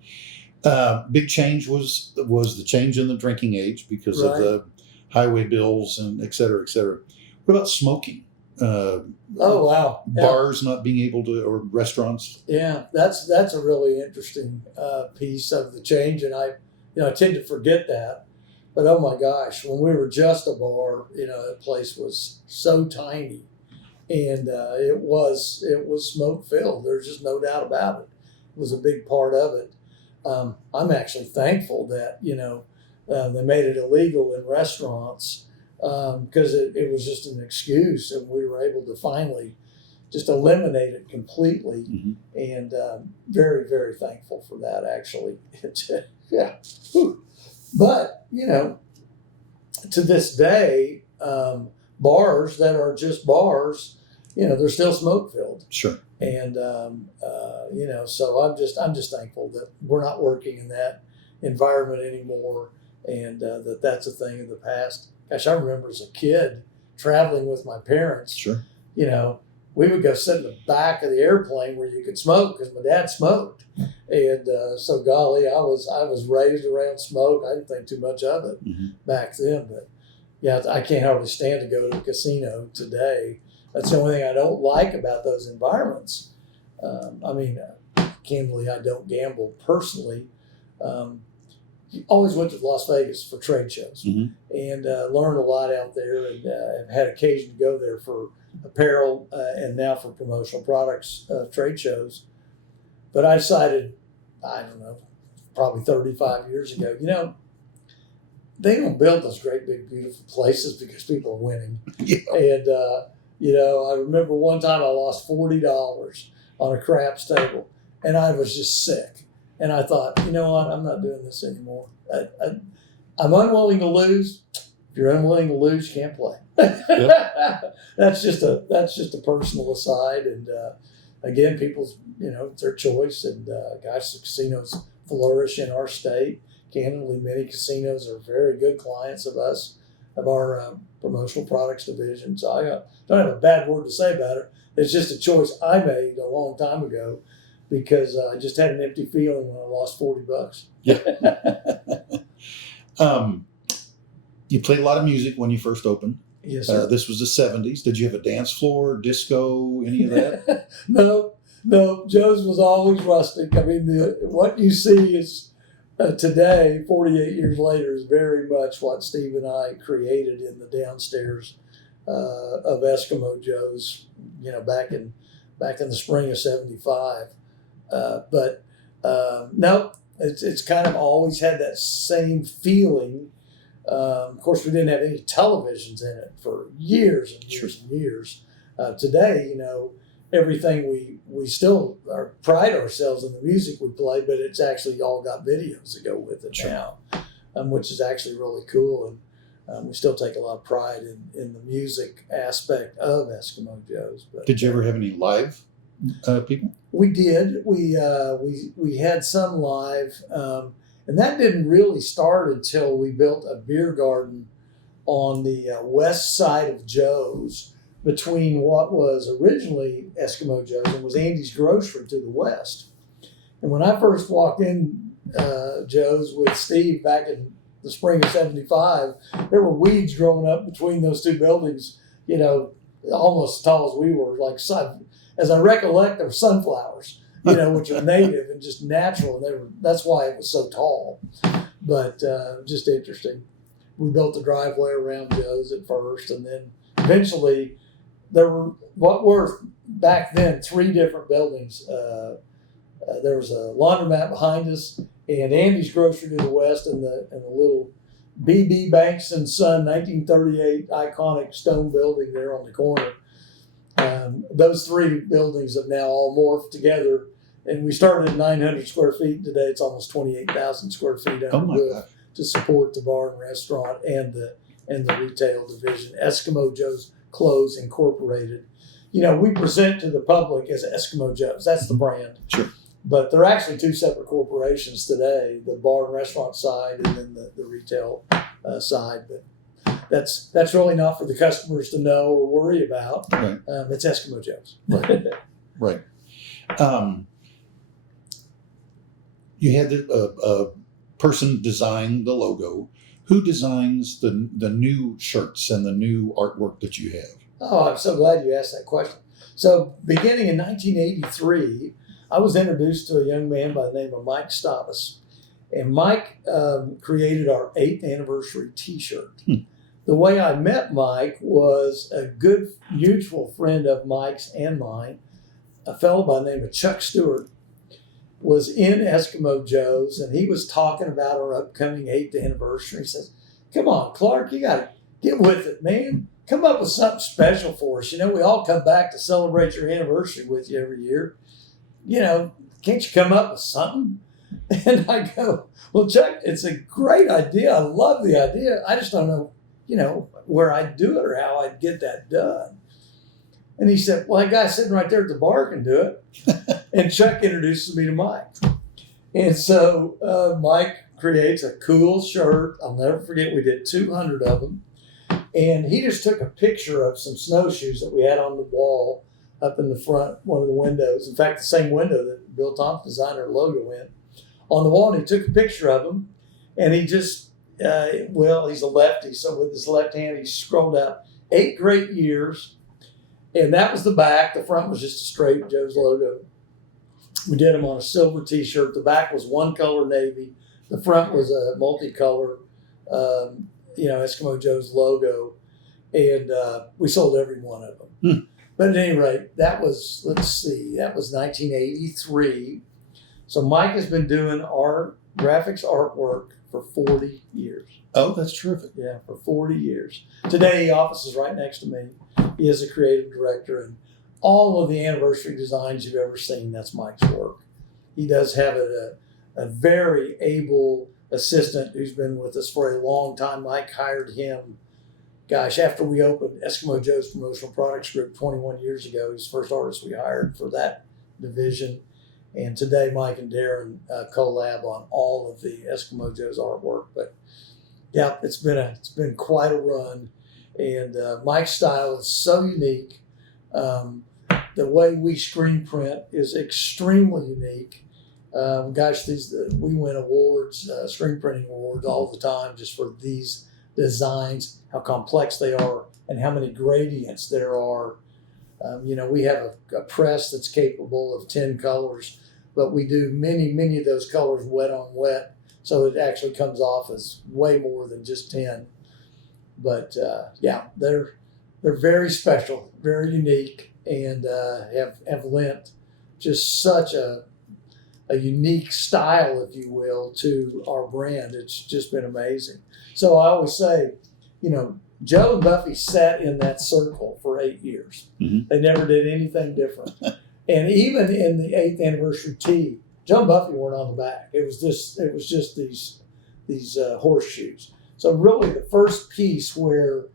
correct. Big change was the change in the drinking age because of the highway bills and et cetera, et cetera. What about smoking? Oh, wow. Bars not being able to, or restaurants? Yeah, that's a really interesting piece of the change, and I tend to forget that. But oh my gosh, when we were just a bar, the place was so tiny. And it was smoke filled. There's just no doubt about it. It was a big part of it. I'm actually thankful that they made it illegal in restaurants because it was just an excuse, and we were able to finally just eliminate it completely. Mm-hmm. And very, very thankful for that. Actually, yeah. But to this day, bars that are just bars. They're still smoke filled. Sure. And, so I'm just thankful that we're not working in that environment anymore, and that's a thing of the past. Gosh, I remember as a kid traveling with my parents. Sure. We would go sit in the back of the airplane where you could smoke because my dad smoked. And so golly, I was raised around smoke. I didn't think too much of it back then, but yeah, I can't hardly stand to go to the casino today. That's the only thing I don't like about those environments. Candidly, I don't gamble personally. Always went to Las Vegas for trade shows and learned a lot out there, and have had occasion to go there for apparel and now for promotional products trade shows. But I decided, I don't know, probably 35 years ago, they don't build those great big beautiful places because people are winning. Yeah. And I remember one time I lost $40 on a craps table, and I was just sick. And I thought, you know what? I'm not doing this anymore. I'm unwilling to lose. If you're unwilling to lose, you can't play. Yep. That's just a personal aside. And again, people's, it's their choice. And gosh, the casinos flourish in our state. Candidly, many casinos are very good clients of us, of our promotional products division. So I don't have a bad word to say about it. It's just a choice I made a long time ago because I just had an empty feeling when I lost $40. Yeah. You played a lot of music when you first opened. Yes, sir. This was the 70s. Did you have a dance floor, disco, any of that? No. Joe's was always rustic. I mean, what you see is today, 48 years later, is very much what Steve and I created in the downstairs of Eskimo Joe's. Back in the spring of '75. No, it's kind of always had that same feeling. Of course, we didn't have any televisions in it for years and years and years. Today, everything we still pride ourselves in the music we play, but it's actually all got videos that go with it now, which is actually really cool. And we still take a lot of pride in the music aspect of Eskimo Joe's. But did you ever have any live people? We did. We had some live, and that didn't really start until we built a beer garden on the west side of Joe's, between what was originally Eskimo Joe's and was Andy's Grocery to the west. And when I first walked in Joe's with Steve back in the spring of '75, there were weeds growing up between those two buildings, almost as tall as we were. Like, as I recollect, there were sunflowers, which are native and just natural. And that's why it was so tall. But just interesting. We built the driveway around Joe's at first, and then eventually there were what were back then 3 different buildings. There was a laundromat behind us, and Andy's Grocery to the west, and the little B.B. Banks and Son 1938 iconic stone building there on the corner. Those 3 buildings have now all morphed together, and we started at 900 square feet. Today it's almost 28,000 square feet under roof to support the bar and restaurant and the retail division. Eskimo Joe's Clothes Incorporated. We present to the public as Eskimo Joe's. That's the brand. Sure. But they're actually 2 separate corporations today, the bar and restaurant side and then the retail side. But that's really not for the customers to know or worry about. Right. It's Eskimo Joe's. Right. You had a person design the logo. Who designs the new shirts and the new artwork that you have? Oh, I'm so glad you asked that question. So beginning in 1983, I was introduced to a young man by the name of Mike Stavis. And Mike created our 8th anniversary t-shirt. The way I met Mike was a good mutual friend of Mike's and mine, a fellow by the name of Chuck Stewart, was in Eskimo Joe's, and he was talking about our upcoming 8th anniversary. He says, "Come on, Clark, you got to get with it, man. Come up with something special for us. We all come back to celebrate your anniversary with you every year. Can't you come up with something?" And I go, "Well, Chuck, it's a great idea. I love the idea. I just don't know, where I'd do it or how I'd get that done." And he said, "Well, that guy sitting right there at the bar can do it." And Chuck introduces me to Mike. And so Mike creates a cool shirt. I'll never forget, we did 200 of them. And he just took a picture of some snowshoes that we had on the wall up in the front, one of the windows. In fact, the same window that Bill Thompson designed our logo in, on the wall. And he took a picture of them. And he just, he's a lefty. So with his left hand, he scrolled out 8 great years. And that was the back. The front was just a straight Joe's logo. We did them on a silver t-shirt. The back was one color navy. The front was a multicolor, Eskimo Joe's logo. And we sold every one of them. But at any rate, that was 1983. So Mike has been doing our graphics artwork for 40 years. Oh, that's terrific. Yeah, for 40 years. Today, he offices right next to me. He is a creative director, and all of the anniversary designs you've ever seen, that's Mike's work. He does have a very able assistant who's been with us for a long time. Mike hired him gosh, after we opened Eskimo Joe's Promotional Products Group 21 years ago, he's the first artist we hired for that division. And today, Mike and Darren collab on all of the Eskimo Joe's artwork. But yeah, it's been quite a run. And Mike's style is so unique. The way we screen print is extremely unique. Gosh, we win awards, screen printing awards all the time just for these designs, how complex they are, and how many gradients there are. We have a press that's capable of 10 colors, but we do many of those colors wet on wet, so it actually comes off as way more than just 10. But they're very special, very unique, and have lent just such a unique style, if you will, to our brand. It's just been amazing. So I always say, Joe and Buffy sat in that circle for 8 years. Mm-hmm. They never did anything different. And even in the 8th anniversary tee, Joe and Buffy weren't on the back. It was just these horseshoes. So really the first piece where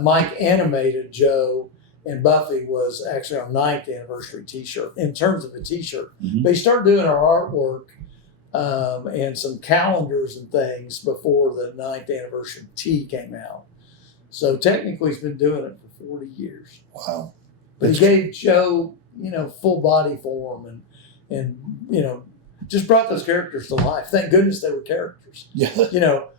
Mike animated Joe and Buffy was actually our 9th anniversary t-shirt in terms of a t-shirt. Mm-hmm. But he started doing our artwork and some calendars and things before the 9th anniversary tee came out. So technically he's been doing it for 40 years. Wow. But he gave Joe, full body form and just brought those characters to life. Thank goodness they were characters. Yeah.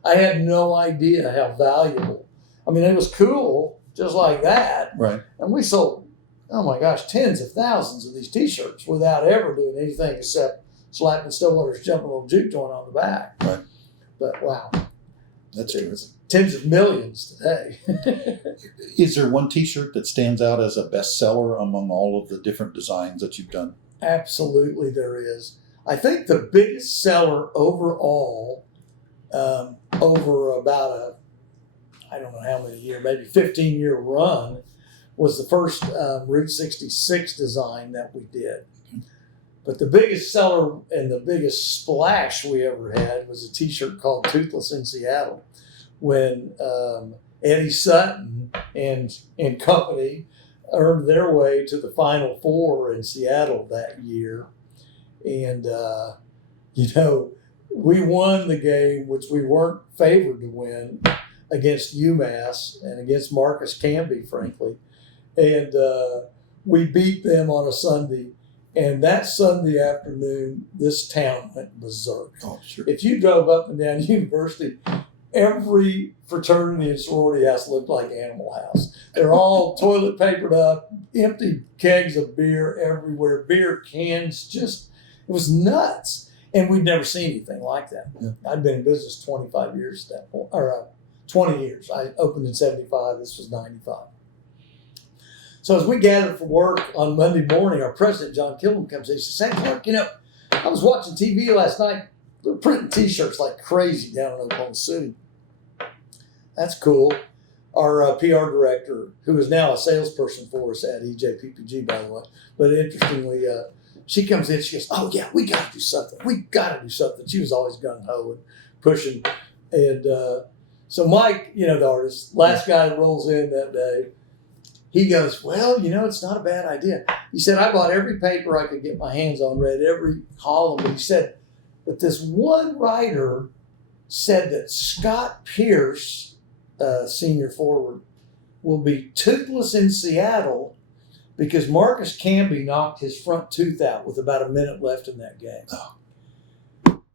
I had no idea how valuable. I mean, it was cool just like that. Right. And we sold, oh my gosh, tens of thousands of these t-shirts without ever doing anything except slapping Stillwater's jumping little juke joint on the back. Right. But wow. That's true. Tens of millions today. Is there one t-shirt that stands out as a bestseller among all of the different designs that you've done? Absolutely there is. I think the biggest seller overall, over about I don't know how many year, maybe 15-year run, was the first Route 66 design that we did. But the biggest seller and the biggest splash we ever had was a t-shirt called Toothless in Seattle, when Eddie Sutton and company earned their way to the Final Four in Seattle that year. And, we won the game, which we weren't favored to win, against UMass and against Marcus Camby, frankly. And we beat them on a Sunday. And that Sunday afternoon, this town went berserk. Oh, sure. If you drove up and down University, every fraternity and sorority house looked like Animal House. They're all toilet papered up, empty kegs of beer everywhere, beer cans, it was nuts. And we'd never seen anything like that. Yeah. I'd been in business 25 years at that point, or 20 years. I opened in 75, this was 95. So as we gathered for work on Monday morning, our president, John Killam, comes in. He says, "Hey, Clark, I was watching TV last night. They're printing t-shirts like crazy down in Oklahoma City." That's cool. Our PR director, who is now a salesperson for us at EJPPG, by the way, but interestingly, she comes in, she goes, "Oh yeah, we got to do something. We got to do something." She was always gung-ho and pushing. And so Mike, the artist, last guy that rolls in that day, he goes, "Well, it's not a bad idea." He said, "I bought every paper I could get my hands on, read every column." But he said, "But this one writer said that Scott Pierce, senior forward, will be toothless in Seattle because Marcus Camby knocked his front tooth out with about a minute left in that game." Oh.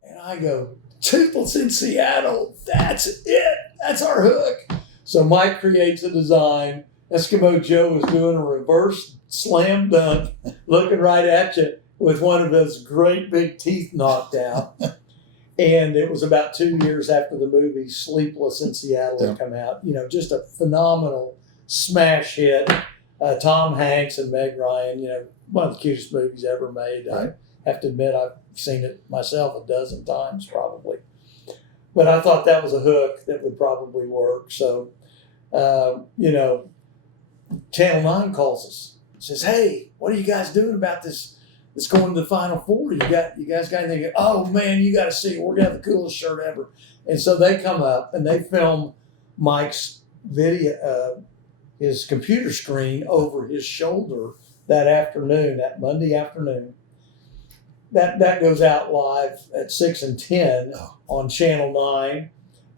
And I go, "Toothless in Seattle, that's it. That's our hook." So Mike creates a design. Eskimo Joe is doing a reverse slam dunk, looking right at you with one of his great big teeth knocked out. And it was about 2 years after the movie Sleepless in Seattle had come out. Just a phenomenal smash hit. Tom Hanks and Meg Ryan, one of the cutest movies ever made. Right. I have to admit, I've seen it myself a dozen times probably. But I thought that was a hook that would probably work. So, Channel 9 calls us, says, "Hey, what are you guys doing about this? It's going to the Final Four. You guys got anything?" "Oh man, you got to see it. We're gonna have the coolest shirt ever." And so they come up and they film Mike's his computer screen over his shoulder that afternoon, that Monday afternoon. That goes out live at 6 and 10 on Channel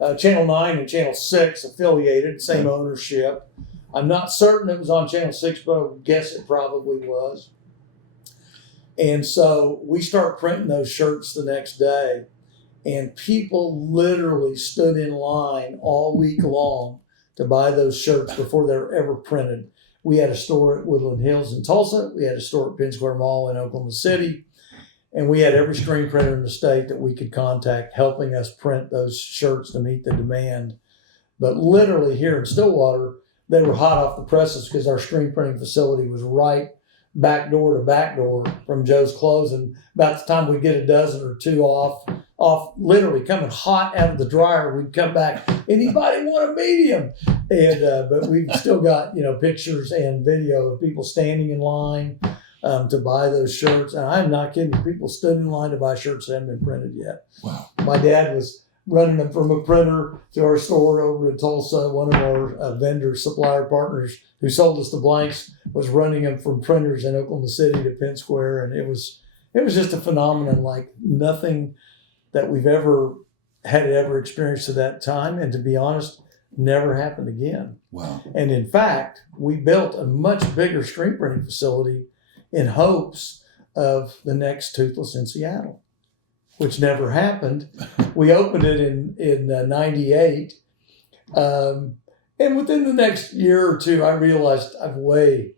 9. Channel 9 and Channel 6 affiliated, same ownership. I'm not certain it was on Channel 6, but I would guess it probably was. And so we start printing those shirts the next day, and people literally stood in line all week long to buy those shirts before they were ever printed. We had a store at Woodland Hills in Tulsa. We had a store at Penn Square Mall in Oklahoma City. And we had every screen printer in the state that we could contact helping us print those shirts to meet the demand. But literally here in Stillwater, they were hot off the presses because our screen printing facility was right back door to back door from Joe's Clothes. And about the time we get a dozen or two off literally coming hot out of the dryer, we'd come back, anybody want a medium? And but we've still got, pictures and video of people standing in line to buy those shirts. And I'm not kidding you, people stood in line to buy shirts that haven't been printed yet. Wow. My dad was running them from a printer to our store over in Tulsa. One of our vendor supplier partners who sold us the blanks was running them from printers in Oklahoma City to Penn Square. And it was just a phenomenon like nothing that we've ever experienced at that time. And to be honest, never happened again. Wow. And in fact, we built a much bigger screen printing facility in hopes of the next Toothless in Seattle, which never happened. We opened it in 98. And within the next year or two, I realized I've way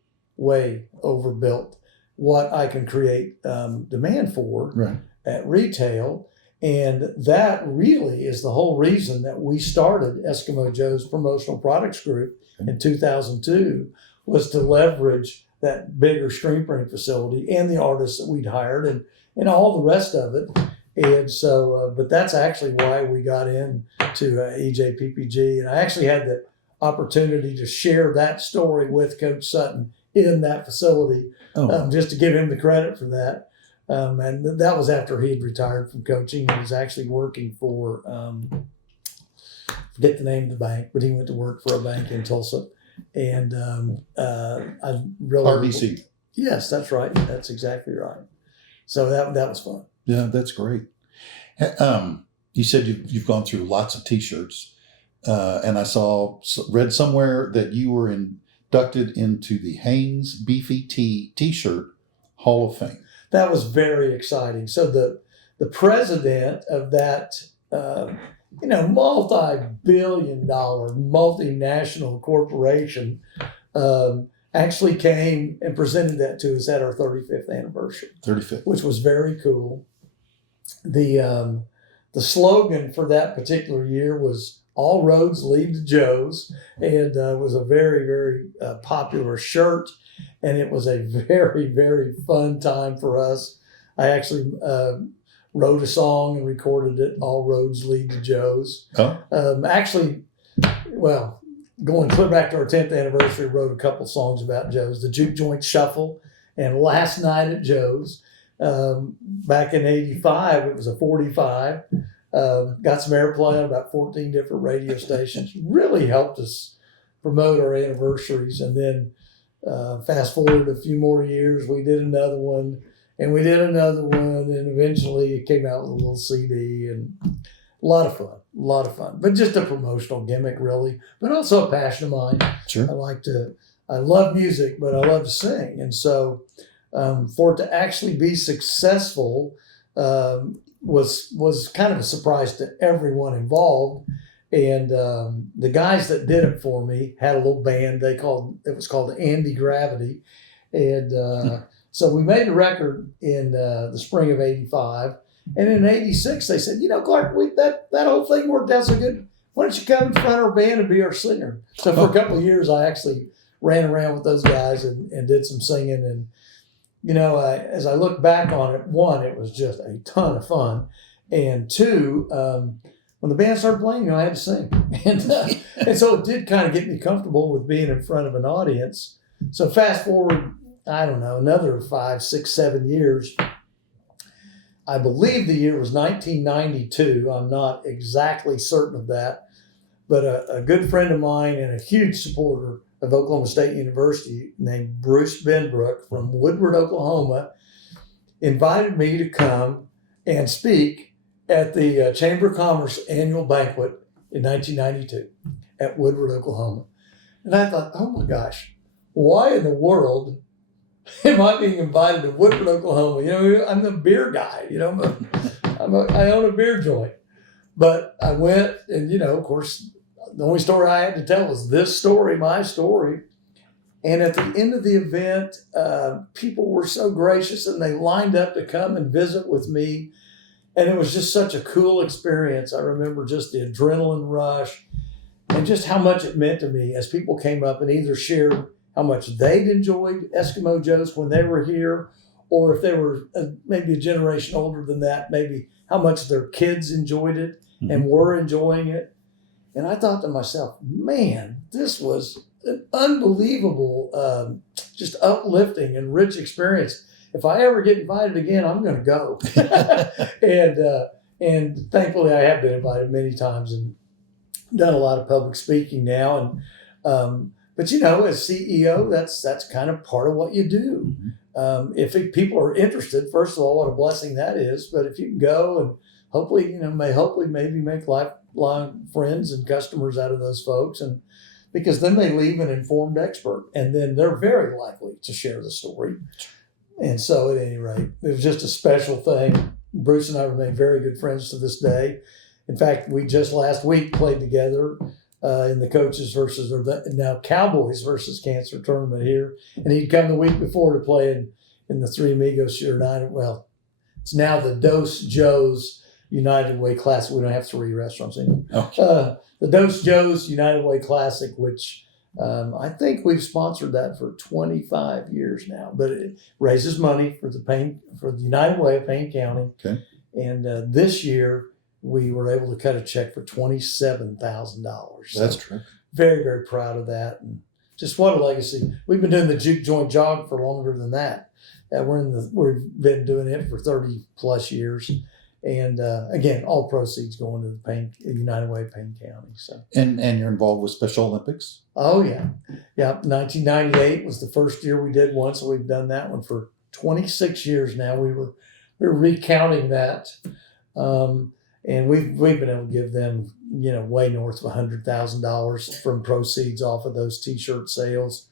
overbuilt what I can create demand for at retail. And that really is the whole reason that we started Eskimo Joe's Promotional Products Group in 2002, was to leverage that bigger screen printing facility and the artists that we'd hired and all the rest of it. And so, but that's actually why we got into EJPPG. And I actually had the opportunity to share that story with Coach Sutton in that facility, just to give him the credit for that. And that was after he had retired from coaching and was actually working for, forget the name of the bank, but he went to work for a bank in Tulsa. And I really RBC. Yes, that's right. That's exactly right. So that was fun. Yeah, that's great. You said you've gone through lots of T-shirts, and I read somewhere that you were inducted into the Hanes Beefy T-shirt Hall of Fame. That was very exciting. So the president of that multi-billion-dollar multinational corporation actually came and presented that to us at our 35th anniversary. 35th. Which was very cool. The slogan for that particular year was "All roads lead to Joe's," and it was a very, very popular shirt, and it was a very, very fun time for us. I actually wrote a song and recorded it, "All Roads Lead to Joe's." Going clear back to our 10th anniversary, wrote a couple songs about Joe's, the Juke Joint Shuffle and Last Night at Joe's. Back in 85, it was a 45. Got some airplay on about 14 different radio stations. Really helped us promote our anniversaries. And then fast forward a few more years, we did another one. And we did another one, and eventually it came out with a little CD, and a lot of fun. But just a promotional gimmick, really, but also a passion of mine. Sure. I love music, but I love to sing. And so for it to actually be successful was kind of a surprise to everyone involved. And the guys that did it for me had a little band. It was called Andy Gravity. And so we made the record in the spring of 85. And in 86, they said, Clark, that whole thing worked out so good. Why don't you come in front of our band and be our singer? So for a couple of years, I actually ran around with those guys and did some singing. And, as I look back on it, one, it was just a ton of fun. And two, when the band started playing, I had to sing. And so it did kind of get me comfortable with being in front of an audience. So fast forward, I don't know, another 5, 6, 7 years. I believe the year was 1992. I'm not exactly certain of that. But a good friend of mine and a huge supporter of Oklahoma State University named Bruce Benbrook from Woodward, Oklahoma, invited me to come and speak at the Chamber of Commerce annual banquet in 1992 at Woodward, Oklahoma. And I thought, oh my gosh, why in the world am I being invited to Woodward, Oklahoma? You know, I'm the beer guy, you know, I own a beer joint. But I went and, you know, of course, the only story I had to tell was this story, my story. And at the end of the event, people were so gracious and they lined up to come and visit with me. And it was just such a cool experience. I remember just the adrenaline rush and just how much it meant to me as people came up and either shared how much they'd enjoyed Eskimo Joe's when they were here, or if they were maybe a generation older than that, maybe how much their kids enjoyed it and were enjoying it. And I thought to myself, man, this was an unbelievable, just uplifting and rich experience. If I ever get invited again, I'm going to go. And thankfully, I have been invited many times and done a lot of public speaking now. And but you know, as CEO, that's kind of part of what you do. If people are interested, first of all, what a blessing that is. But if you can go and hopefully, you know, maybe make lifelong friends and customers out of those folks, and because then they leave an informed expert, and then they're very likely to share the story. And so, at any rate, it was just a special thing. Bruce and I remain very good friends to this day. In fact, we just last week played together in the coaches now Cowboys versus Cancer tournament here, and he'd come the week before to play in the Three Amigos United. Well, it's now the Dos Joes United Way Classic. We don't have three restaurants anymore. Okay. The Dos Joes United Way Classic, which I think we've sponsored that for 25 years now, but it raises money for the United Way of Caine County. Okay. And this year we were able to cut a check for $27,000. That's true. Very, very proud of that. And just what a legacy. We've been doing the Juke Joint Jog for longer than that. We've been doing it for 30 plus years. And again, all proceeds going to the United Way of Caine County. So. And you're involved with Special Olympics? Oh yeah, 1998 was the first year we did one, so we've done that one for 26 years now. We're recounting that, and we've been able to give them, you know, way north of $100,000 from proceeds off of those T-shirt sales.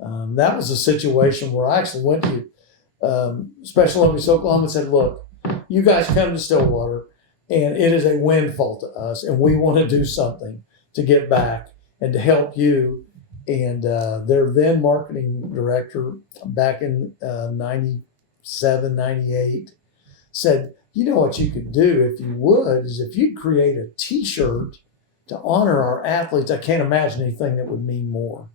That was a situation where I actually went to Special Olympics Oklahoma and said, "Look, you guys come to Stillwater, and it is a windfall to us, and we want to do something to get back and to help you." And their then marketing director back in 97, 98 said, "You know what you could do if you would, is if you'd create a T-shirt to honor our athletes. I can't imagine anything that would mean more."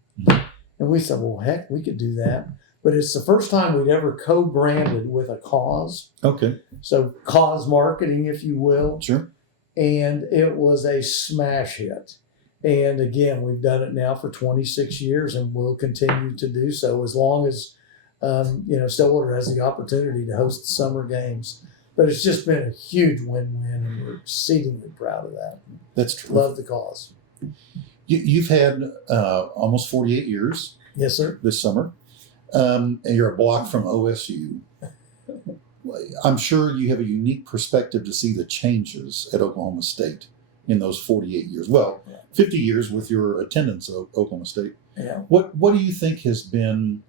And we said, well, heck, we could do that. But it's the first time we'd ever co-branded with a cause. Okay. So cause marketing, if you will. Sure. And it was a smash hit. And again, we've done it now for 26 years and we'll continue to do so as long as, Stillwater has the opportunity to host the summer games. But it's just been a huge win-win and we're exceedingly proud of that. That's true. Love the cause. You've had almost 48 years. Yes, sir. This summer. And you're a block from OSU. I'm sure you have a unique perspective to see the changes at Oklahoma State in those 48 years. Well, 50 years with your attendance at Oklahoma State. Yeah. What do you think has been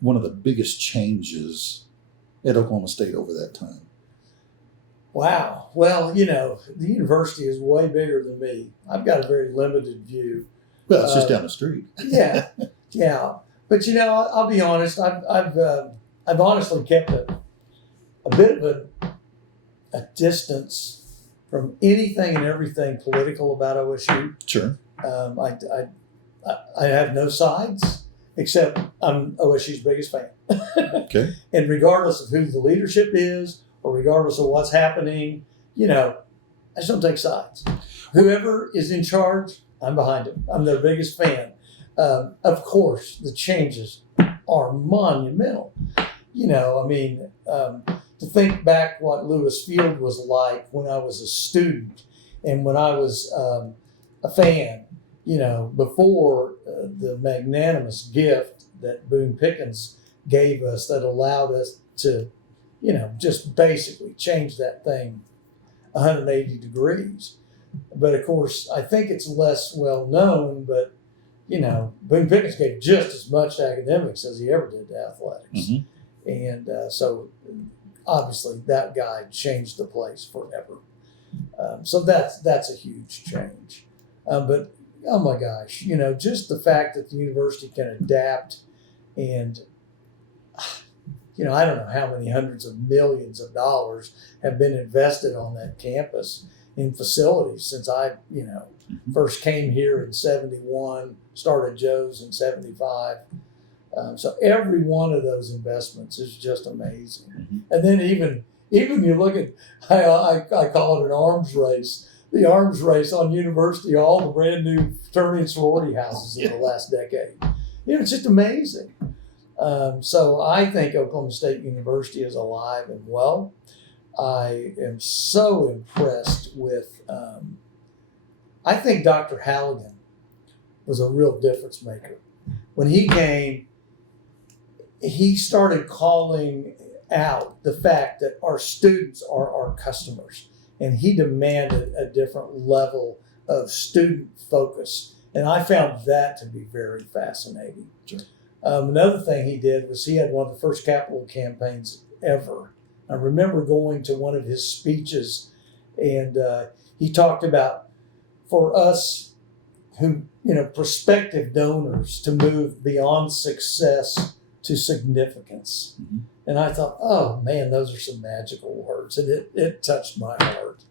one of the biggest changes at Oklahoma State over that time? Wow. Well, the university is way bigger than me. I've got a very limited view. Well, it's just down the street. Yeah. But I'll be honest. I've honestly kept a bit of a distance from anything and everything political about OSU. Sure. I have no sides except I'm OSU's biggest fan. Okay. And regardless of who the leadership is, or regardless of what's happening, I just don't take sides. Whoever is in charge, I'm behind him. I'm their biggest fan. Of course, the changes are monumental. To think back what Lewis Field was like when I was a student and when I was a fan, before the magnanimous gift that Boone Pickens gave us that allowed us to, just basically change that thing 180 degrees. But of course, I think it's less well known, but Boone Pickens gave just as much to academics as he ever did to athletics. And so obviously that guy changed the place forever. So that's a huge change. But oh my gosh, just the fact that the university can adapt and, I don't know how many hundreds of millions of dollars have been invested on that campus in facilities since I, first came here in 71, started Joe's in 75. So every one of those investments is just amazing. And then even you look at, I call it an arms race. The arms race on University Hall, the brand new fraternity and sorority houses in the last decade. It's just amazing. So I think Oklahoma State University is alive and well. I am so impressed with, I think Dr. Halligan was a real difference maker. When he came, he started calling out the fact that our students are our customers. And he demanded a different level of student focus. And I found that to be very fascinating. Sure. Another thing he did was he had one of the first capital campaigns ever. I remember going to one of his speeches, and he talked about for us who, prospective donors to move beyond success to significance. And I thought, oh man, those are some magical words. And it touched my heart.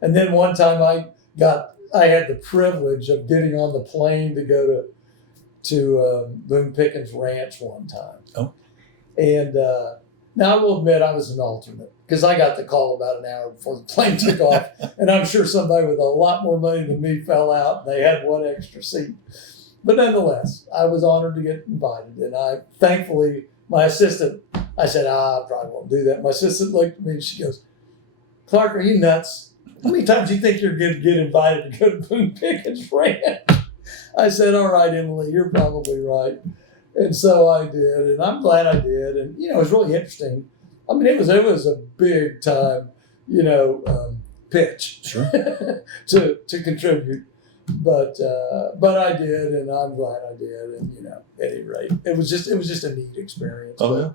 And then one time I had the privilege of getting on the plane to go to Boone Pickens Ranch one time. Oh. And now I will admit I was an alternate because I got the call about an hour before the plane took off. And I'm sure somebody with a lot more money than me fell out. They had one extra seat. But nonetheless, I was honored to get invited. And thankfully, my assistant, I said, I probably won't do that. My assistant looked at me and she goes, Clark, are you nuts? How many times do you think you're going to get invited to go to Boone Pickens Ranch? I said, all right, Emily, you're probably right. And so I did, and I'm glad I did. And, it was really interesting. I mean, it was a big time, pitch to contribute. But I did, and I'm glad I did. And, at any rate, it was just a neat experience. Oh,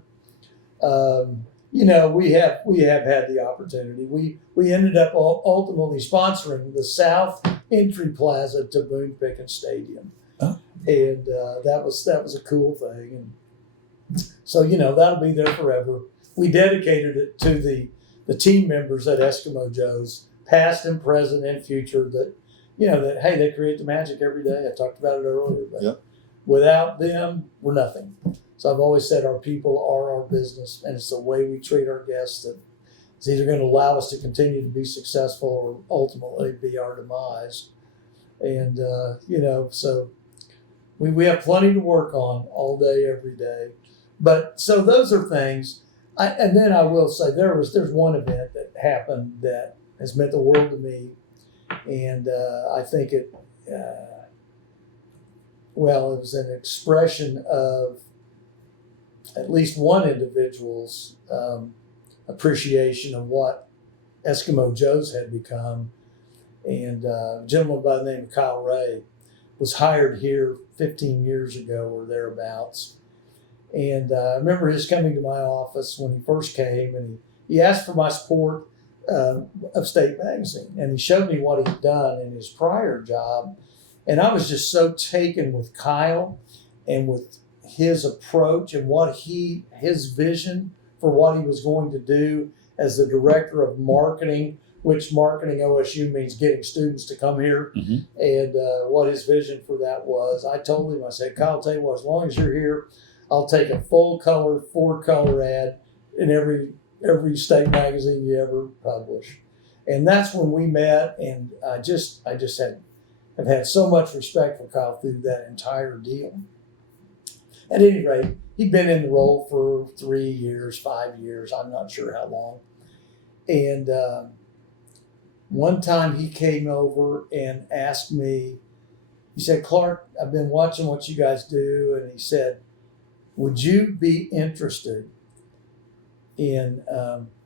yeah. We have had the opportunity. We ended up ultimately sponsoring the South Entry Plaza to Boone Pickens Stadium, and that was a cool thing. And so that'll be there forever. We dedicated it to the team members at Eskimo Joe's, past and present and future. That hey, they create the magic every day. I talked about it earlier, but without them, we're nothing. So I've always said our people are our business, and it's the way we treat our guests that is either going to allow us to continue to be successful or ultimately be our demise. And, so we have plenty to work on all day, every day. But so those are things. And then I will say there's one event that happened that has meant the world to me. And I think it was an expression of at least one individual's appreciation of what Eskimo Joe's had become. And a gentleman by the name of Kyle Ray was hired here 15 years ago or thereabouts. And I remember his coming to my office when he first came, and he asked for my support of State Magazine. And he showed me what he'd done in his prior job. And I was just so taken with Kyle and with his approach and his vision for what he was going to do as the director of marketing, which marketing OSU means getting students to come here, and what his vision for that was. I told him, I said, Kyle, I'll tell you what, as long as you're here, I'll take a full color, 4-color ad in every state magazine you ever publish. And that's when we met, and I just have had so much respect for Kyle through that entire deal. At any rate, he'd been in the role for 3 years, 5 years, I'm not sure how long. And one time he came over and asked me, he said, Clark, I've been watching what you guys do. And he said, would you be interested in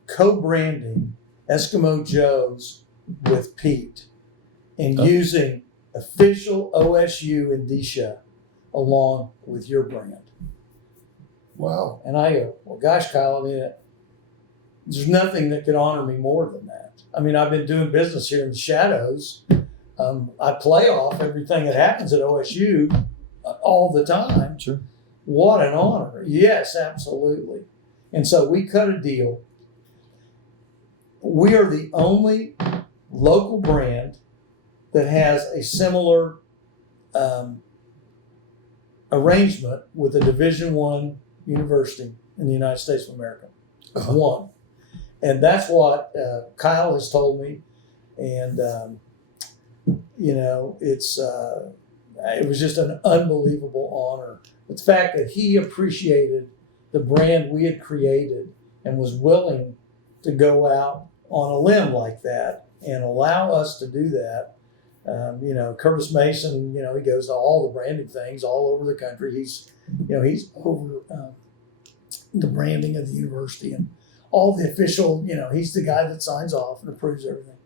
co-branding Eskimo Joe's with Pete and using official OSU indicia along with your brand? Wow. And I go, well, gosh, Kyle, I mean, there's nothing that could honor me more than that. I mean, I've been doing business here in the shadows. I play off everything that happens at OSU all the time. Sure. What an honor. Yes, absolutely. And so we cut a deal. We are the only local brand that has a similar arrangement with a Division I university in the United States of America. One. And that's what Kyle has told me. And, it was just an unbelievable honor. The fact that he appreciated the brand we had created and was willing to go out on a limb like that and allow us to do that. Curtis Mason, he goes to all the branding things all over the country. He's over the branding of the university and all the official, he's the guy that signs off and approves everything.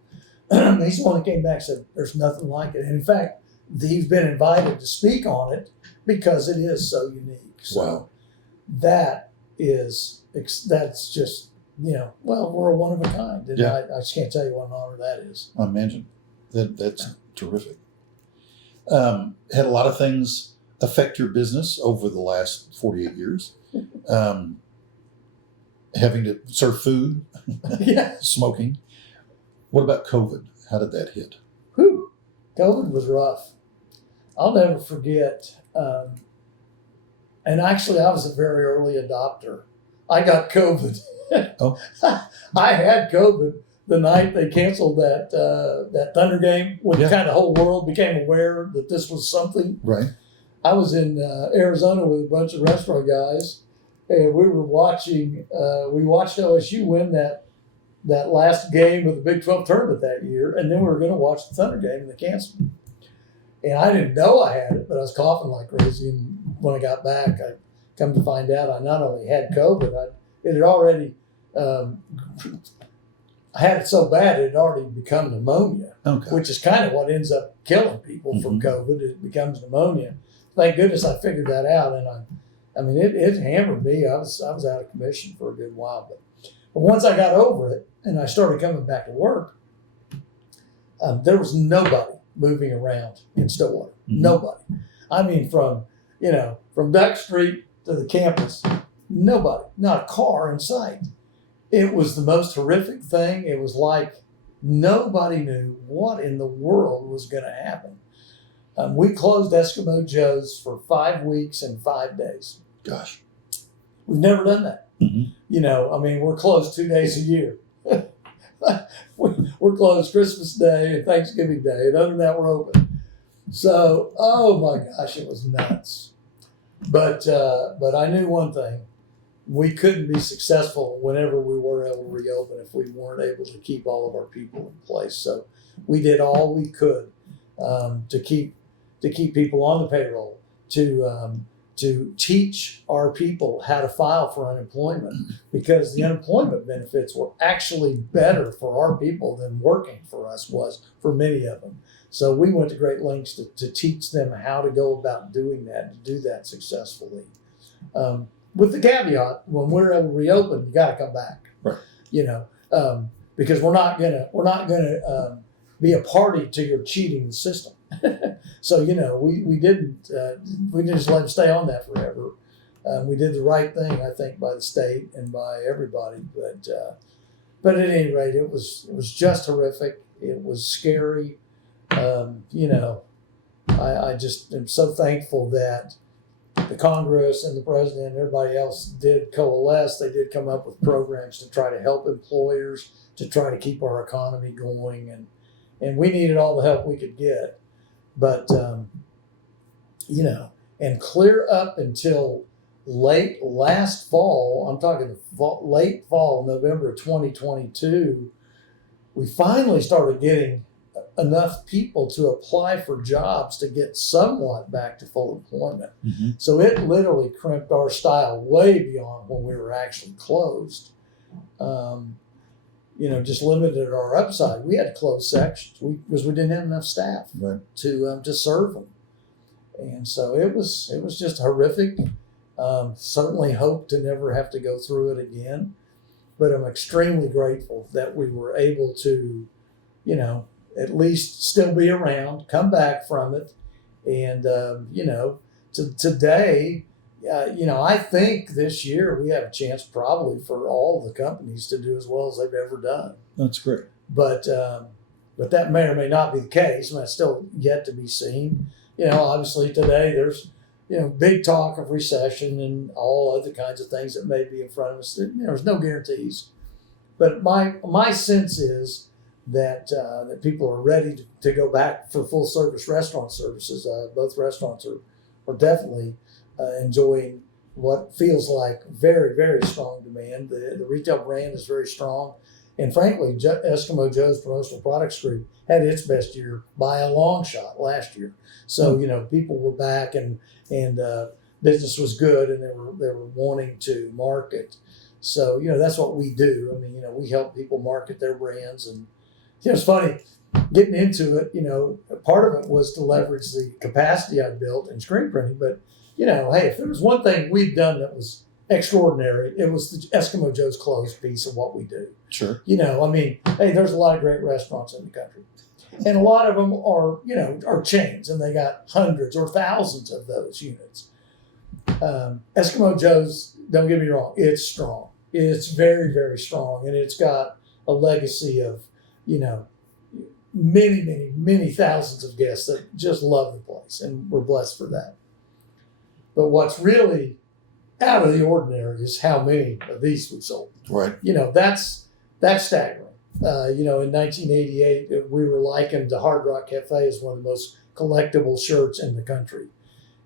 He's the one that came back and said, there's nothing like it. And in fact, he's been invited to speak on it because it is so unique. So wow. that's just, we're a one of a kind. And Yeah. I just can't tell you what an honor that is. I imagine. That's terrific. Had a lot of things affect your business over the last 48 years. Having to serve food, Yeah. smoking. What about COVID? How did that hit? Whew. COVID was rough. I'll never forget. And actually, I was a very early adopter. I got COVID. Oh. I had COVID the night they canceled that Thunder game when Yeah. kind of the whole world became aware that this was something. Right. I was in Arizona with a bunch of restaurant guys, and we were watching. We watched OSU win that last game of the Big 12 tournament that year, and then we were going to watch the Thunder game, and they canceled. And I didn't know I had it, but I was coughing like crazy. And when I got back, I come to find out I not only had COVID, it had already. I had it so bad it had already become pneumonia, Okay. which is kind of what ends up killing people from COVID. It becomes pneumonia. Thank goodness I figured that out, and it hammered me. I was out of commission for a good while, but once I got over it and I started coming back to work, there was nobody moving around in Stillwater. Mm-hmm. Nobody. I mean, from Duck Street to the campus, nobody, not a car in sight. It was the most horrific thing. It was like nobody knew what in the world was going to happen. We closed Eskimo Joe's for 5 weeks and 5 days. Gosh. We've never done that. Mm-hmm. We're closed 2 days a year. We're closed Christmas Day and Thanksgiving Day, and other than that, we're open. So, oh my gosh, it was nuts. But I knew one thing: we couldn't be successful whenever we were able to reopen if we weren't able to keep all of our people in place. So, we did all we could to keep people on the payroll, to teach our people how to file for unemployment, because the unemployment benefits were actually better for our people than working for us was for many of them. So we went to great lengths to teach them how to go about doing that, to do that successfully. With the caveat, when we're able to reopen, you got to come back. Right. Because we're not gonna be a party to your cheating the system. So we didn't just let them stay on that forever. We did the right thing, I think, by the state and by everybody. But at any rate, it was just horrific. It was scary. I just am so thankful that the Congress and the president and everybody else did coalesce. They did come up with programs to try to help employers, to try to keep our economy going, and we needed all the help we could get. But and clear up until late last fall, I'm talking late fall, November 2022, we finally started getting enough people to apply for jobs to get somewhat back to full employment. Mm-hmm. So it literally crimped our style way beyond when we were actually closed. Just limited our upside. We had to close sections because we didn't have enough staff to serve them, and so it was just horrific. Certainly hope to never have to go through it again, but I'm extremely grateful that we were able to, at least still be around, come back from it, and today. I think this year we have a chance probably for all the companies to do as well as they've ever done. That's great. But that may or may not be the case. That's still yet to be seen. Obviously today there's, big talk of recession and all other kinds of things that may be in front of us. There's no guarantees. But my sense is that people are ready to go back for full service restaurant services. Both restaurants are definitely enjoying what feels like very, very strong demand. The retail brand is very strong. And frankly, Eskimo Joe's Promotional Products Group had its best year by a long shot last year. So, people were back and business was good and they were wanting to market. So, that's what we do. I mean, we help people market their brands. And, it's funny getting into it, part of it was to leverage the capacity I built in screen printing, but hey, if there was one thing we've done that was extraordinary, it was the Eskimo Joe's clothes piece of what we do. Sure. Hey, there's a lot of great restaurants in the country. And a lot of them are chains, and they got hundreds or thousands of those units. Eskimo Joe's, don't get me wrong, it's strong. It's very, very strong, and it's got a legacy of, many, many, many thousands of guests that just love the place, and we're blessed for that. But what's really out of the ordinary is how many of these we sold. Right. That's staggering. In 1988, we were likened to Hard Rock Cafe as one of the most collectible shirts in the country.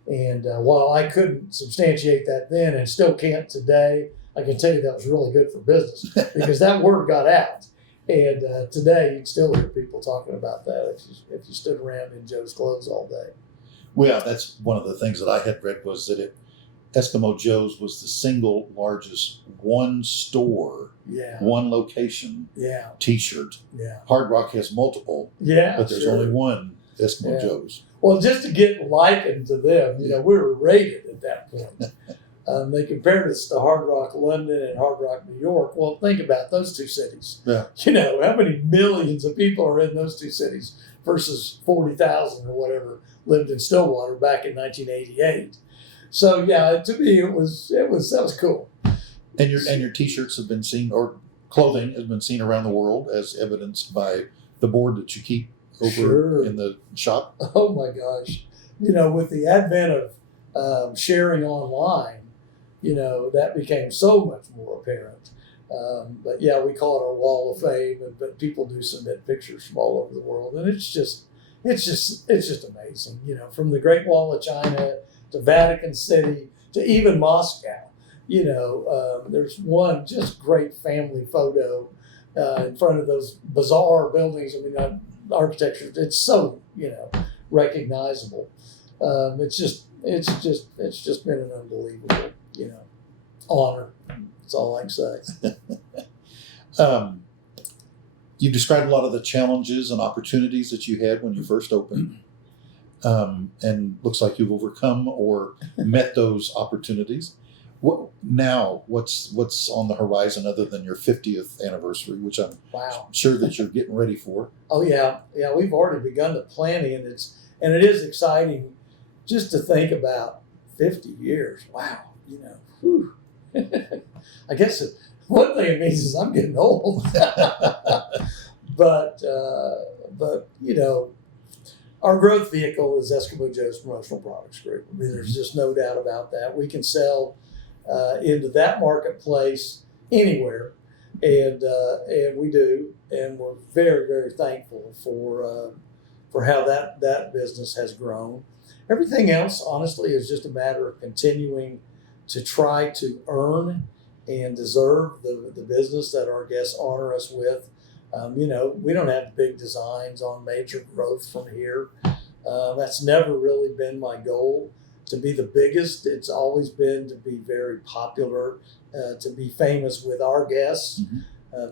And while I couldn't substantiate that then and still can't today, I can tell you that was really good for business because that word got out. And today, you'd still hear people talking about that if you stood around in Joe's clothes all day. Well, that's one of the things that I had read was that Eskimo Joe's was the single largest one store, one location T-shirt. Yeah. Hard Rock has multiple, but there's only one Eskimo Joe's. Well, just to get likened to them, we were rated at that point. They compared us to Hard Rock London and Hard Rock New York. Well, think about those two cities. Yeah. How many millions of people are in those two cities versus 40,000 or whatever lived in Stillwater back in 1988. So to me that was cool. And your T-shirts have been seen, or clothing has been seen around the world, as evidenced by the board that you keep over in the shop. Oh my gosh, with the advent of sharing online, that became so much more apparent. But we call it our Wall of Fame, but people do submit pictures from all over the world, and it's just amazing. From the Great Wall of China to Vatican City to even Moscow. There's one just great family photo in front of those bizarre buildings. I mean, architecture, it's so recognizable. It's just been an unbelievable honor. That's all I can say. You've described a lot of the challenges and opportunities that you had when you first opened, and looks like you've overcome or met those opportunities. What's on the horizon other than your 50th anniversary, which I'm sure that you're getting ready for? Oh yeah, we've already begun the planning, and it is exciting just to think about 50 years. Wow, whew. I guess one thing it means is I'm getting old. But our growth vehicle is Eskimo Joe's Promotional Products Group. I mean, there's just no doubt about that. We can sell into that marketplace anywhere, and we do, and we're very, very thankful for how that business has grown. Everything else, honestly, is just a matter of continuing to try to earn and deserve the business that our guests honor us with. We don't have big designs on major growth from here. That's never really been my goal, to be the biggest. It's always been to be very popular, to be famous with our guests,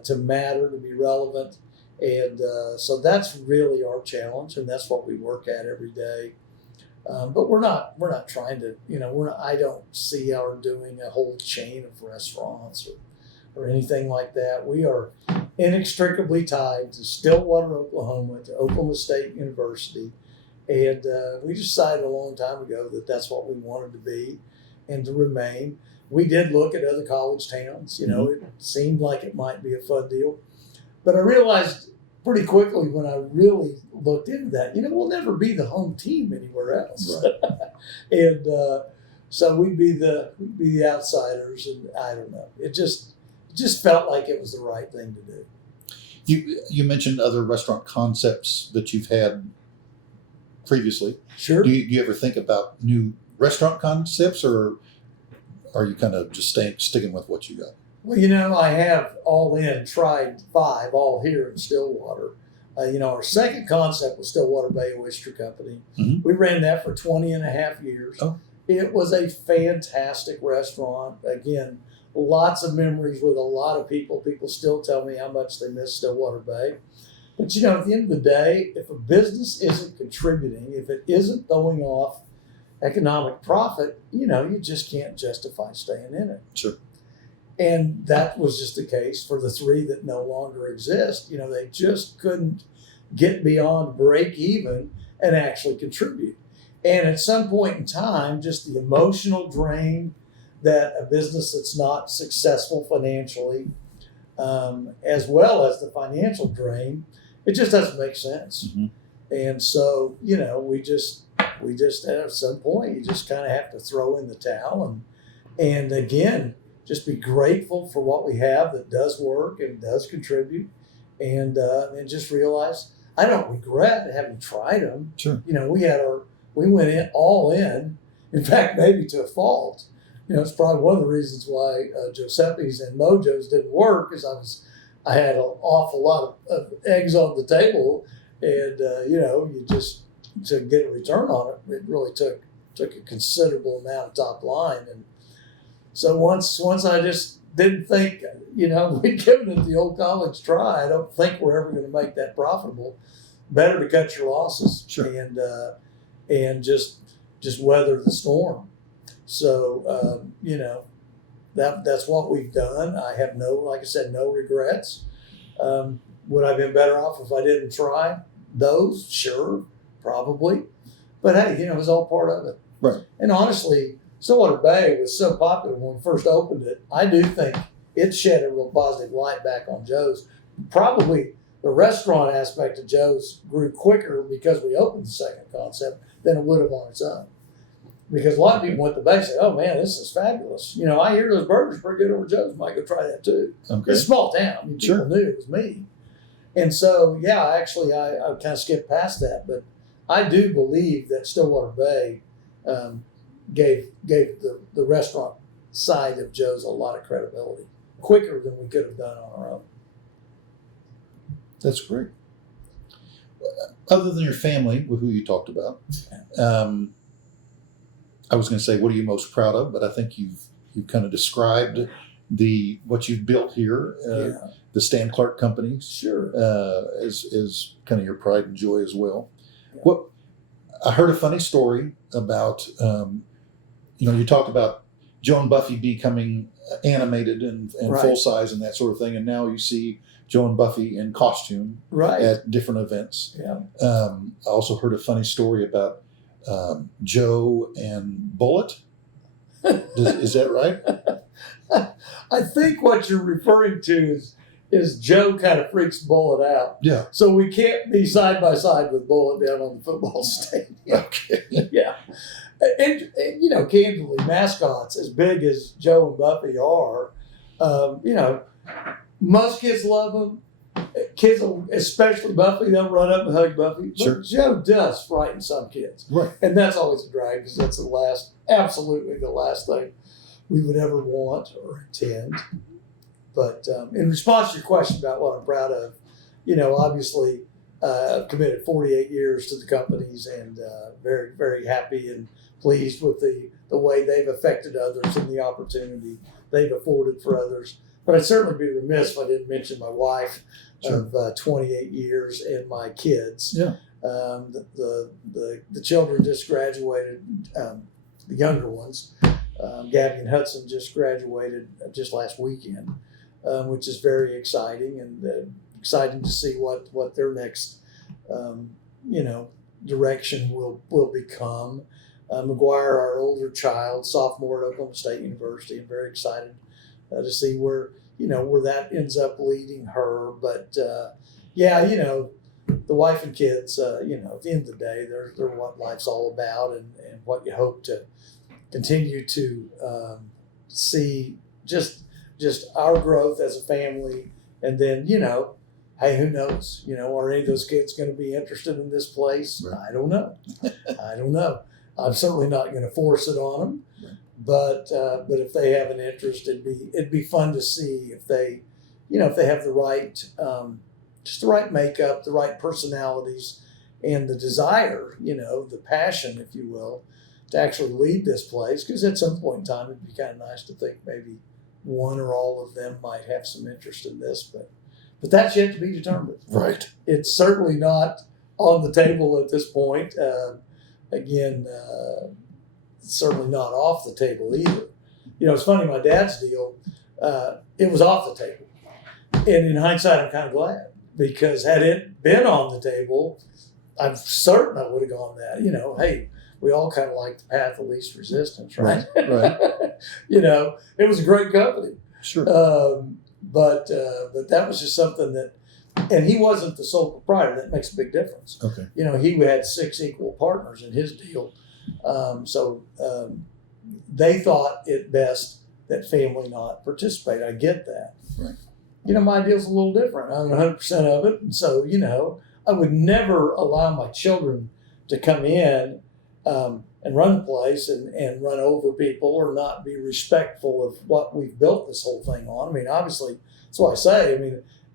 to matter, to be relevant. And so that's really our challenge, and that's what we work at every day. But we're not trying to, I don't see our doing a whole chain of restaurants or anything like that. We are inextricably tied to Stillwater, Oklahoma, to Oklahoma State University. And we decided a long time ago that that's what we wanted to be and to remain. We did look at other college towns. It seemed like it might be a fun deal. But I realized pretty quickly when I really looked into that, we'll never be the home team anywhere else. Right. And so we'd be the outsiders, and I don't know. It just felt like it was the right thing to do. You mentioned other restaurant concepts that you've had previously. Sure. Do you ever think about new restaurant concepts, or are you kind of just sticking with what you got? Well, I have tried 5 all here in Stillwater. Our second concept was Stillwater Bay Oyster Company. Mm-hmm. We ran that for 20 and a half years. Oh. It was a fantastic restaurant. Again, lots of memories with a lot of people. People still tell me how much they miss Stillwater Bay. But, at the end of the day, if a business isn't contributing, if it isn't throwing off economic profit, you just can't justify staying in it. Sure. And that was just the case for the 3 that no longer exist. They just couldn't get beyond break even and actually contribute. And at some point in time, just the emotional drain that a business that's not successful financially, as well as the financial drain, it just doesn't make sense. Mm-hmm. And so, we just at some point, you just kind of have to throw in the towel and again, just be grateful for what we have that does work and does contribute, and just realize I don't regret having tried them. Sure. We went in all in. In fact, maybe to a fault. It's probably one of the reasons why Giuseppe's and Mojo's didn't work, is I had an awful lot of eggs on the table, and you just, to get a return on it, it really took a considerable amount of top line. And so once I just didn't think, we'd given it the old college try. I don't think we're ever going to make that profitable. Better to cut your losses. Sure. And just weather the storm. So that's what we've done. I have like I said, no regrets. Would I have been better off if I didn't try those? Sure, probably. But hey, it was all part of it. Right. And honestly, Stillwater Bay was so popular when we first opened it. I do think it shed a real positive light back on Joe's. Probably the restaurant aspect of Joe's grew quicker because we opened the second concept than it would have on its own. Because a lot of people went to the Bay and say, "Oh man, this is fabulous." I hear those burgers pretty good over Joe's. Might go try that too. Okay. It's a small town. People knew it was me. And so, I kind of skipped past that. But I do believe that Stillwater Bay gave the restaurant side of Joe's a lot of credibility, quicker than we could have done on our own. That's great. Other than your family, with who you talked about, I was going to say, what are you most proud of? But I think you've kind of described what you've built here, the Stan Clark Company, sure, as kind of your pride and joy as well. Yeah. I heard a funny story about, you talked about Joe and Buffy becoming animated and right. full size and that sort of thing, and now you see Joe and Buffy in costume right. at different events. Yeah. I also heard a funny story about Joe and Bullet. Is that right? I think what you're referring to is Joe kind of freaks Bullet out. Yeah. So we can't be side by side with Bullet down on the football stadium. Okay. Yeah. And candidly, mascots as big as Joe and Buffy are, most kids love them. Kids, especially Buffy, they'll run up and hug Buffy. But sure. Joe does frighten some kids. Right. And that's always a drag because that's absolutely the last thing we would ever want or intend. But in response to your question about what I'm proud of, obviously committed 48 years to the companies, and very, very happy and pleased with the way they've affected others and the opportunity they've afforded for others. But I'd certainly be remiss if I didn't mention my wife of 28 years and my kids. Yeah. The children just graduated, the younger ones. Gabby and Hudson just graduated just last weekend, which is very exciting, and exciting to see what their next direction will become. McGuire, our older child, sophomore at Oklahoma State University, I'm very excited to see where that ends up leading her. But the wife and kids, at the end of the day, they're what life's all about, and what you hope to continue to see just our growth as a family. And then, hey, who knows? Are any of those kids going to be interested in this place? Right. I don't know. I'm certainly not going to force it on them. Right. But if they have an interest, it'd be fun to see if they have the right, just the right makeup, the right personalities, and the desire, the passion, if you will, to actually lead this place. Because at some point in time, it'd be kind of nice to think maybe one or all of them might have some interest in this, but that's yet to be determined. Right. It's certainly not on the table at this point. Certainly not off the table either. It's funny, my dad's deal, it was off the table. And in hindsight, I'm kind of glad, because had it been on the table, I'm certain I would have gone that. Hey, we all kind of like the path of least resistance, right? Right. It was a great company. Sure. But that was just something that, and he wasn't the sole proprietor. That makes a big difference. Okay. He had 6 equal partners in his deal. So they thought it best that family not participate. I get that. Right. My deal's a little different. I'm 100% of it. And so, I would never allow my children to come in and run the place and run over people, or not be respectful of what we've built this whole thing on. Obviously, that's why I say,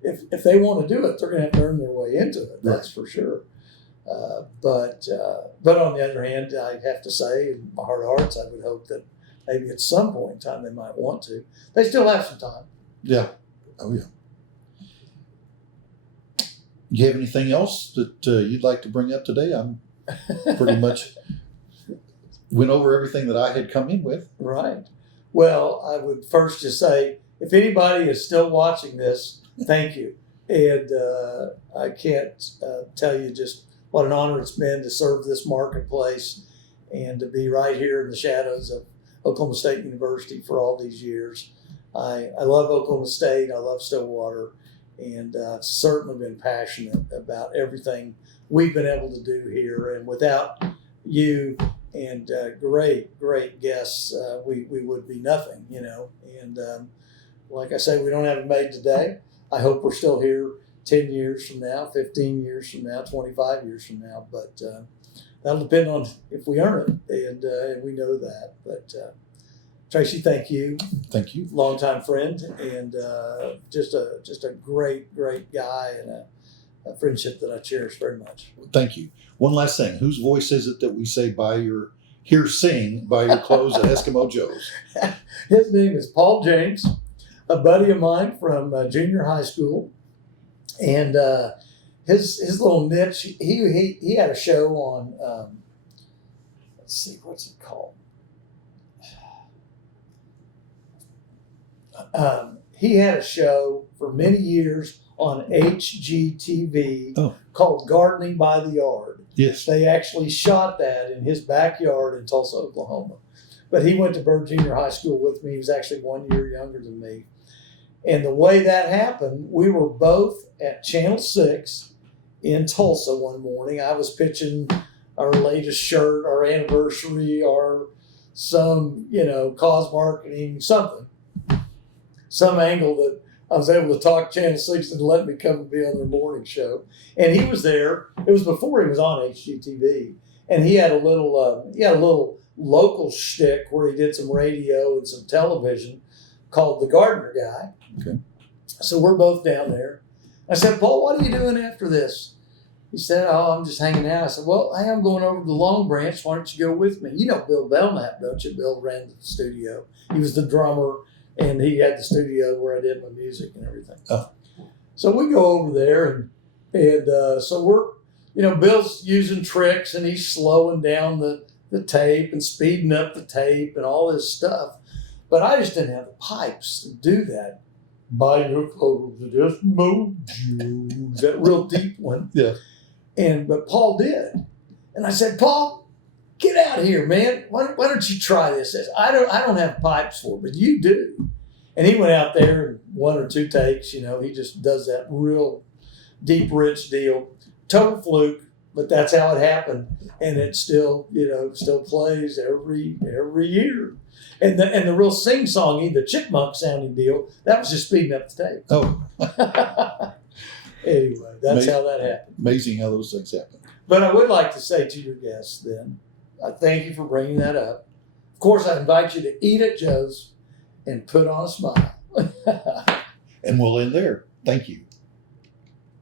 if they want to do it, they're going to have to earn their way into it. That's for sure. But on the other hand, I have to say, in my heart of hearts, I would hope that maybe at some point in time they might want to. They still have some time. Yeah. Oh, yeah. Do you have anything else that you'd like to bring up today? I'm pretty much went over everything that I had come in with. Right. Well, I would first just say, if anybody is still watching this, thank you. And I can't tell you just what an honor it's been to serve this marketplace and to be right here in the shadows of Oklahoma State University for all these years. I love Oklahoma State. I love Stillwater. And I've certainly been passionate about everything we've been able to do here. And without you and great guests, we would be nothing, And like I say, we don't have it made today. I hope we're still here 10 years from now, 15 years from now, 25 years from now. But that'll depend on if we earn it, and we know that. But Tracy, thank you. Thank you. Longtime friend, and just a great guy, and a friendship that I cherish very much. Thank you. One last thing. Whose voice is it that we say sing by your clothes at Eskimo Joe's? His name is Paul James, a buddy of mine from junior high school, and his little niche. He had a show on. Let's see, what's it called? He had a show for many years on HGTV called Gardening by the Yard. Yes. They actually shot that in his backyard in Tulsa, Oklahoma. But he went to Byrd Junior High School with me. He was actually 1 year younger than me. And the way that happened, we were both at Channel 6 in Tulsa one morning. I was pitching our latest shirt, our anniversary, or some, cause marketing, something. Some angle that I was able to talk Channel 6 and let me come and be on their morning show. And he was there. It was before he was on HGTV. And he had a little local shtick where he did some radio and some television called The Gardener Guy. Okay. So we're both down there. I said, Paul, what are you doing after this? He said, oh, I'm just hanging out. I said, well, hey, I'm going over to Long Branch. Why don't you go with me? You know Bill Belknap, don't you? Bill ran the studio. He was the drummer, and he had the studio where I did my music and everything. Oh. So we go over there, and so we're, Bill's using tricks, and he's slowing down the tape and speeding up the tape and all this stuff. But I just didn't have the pipes to do that. Buy your clothes, Eskimo Joe, that real deep one. Yeah. But Paul did. And I said, Paul, get out of here, man. Why don't you try this? I don't have pipes for it, but you do. And he went out there and 1 or 2 takes, he just does that real deep, rich deal. Total fluke, but that's how it happened. And it still plays every year. And the real sing-songy, the chipmunk sounding deal, that was just speeding up the tape. Oh. Anyway, that's how that happened. Amazing how those things happen. But I would like to say to your guests then, I thank you for bringing that up. Of course, I invite you to eat at Joe's and put on a smile. And we'll end there. Thank you.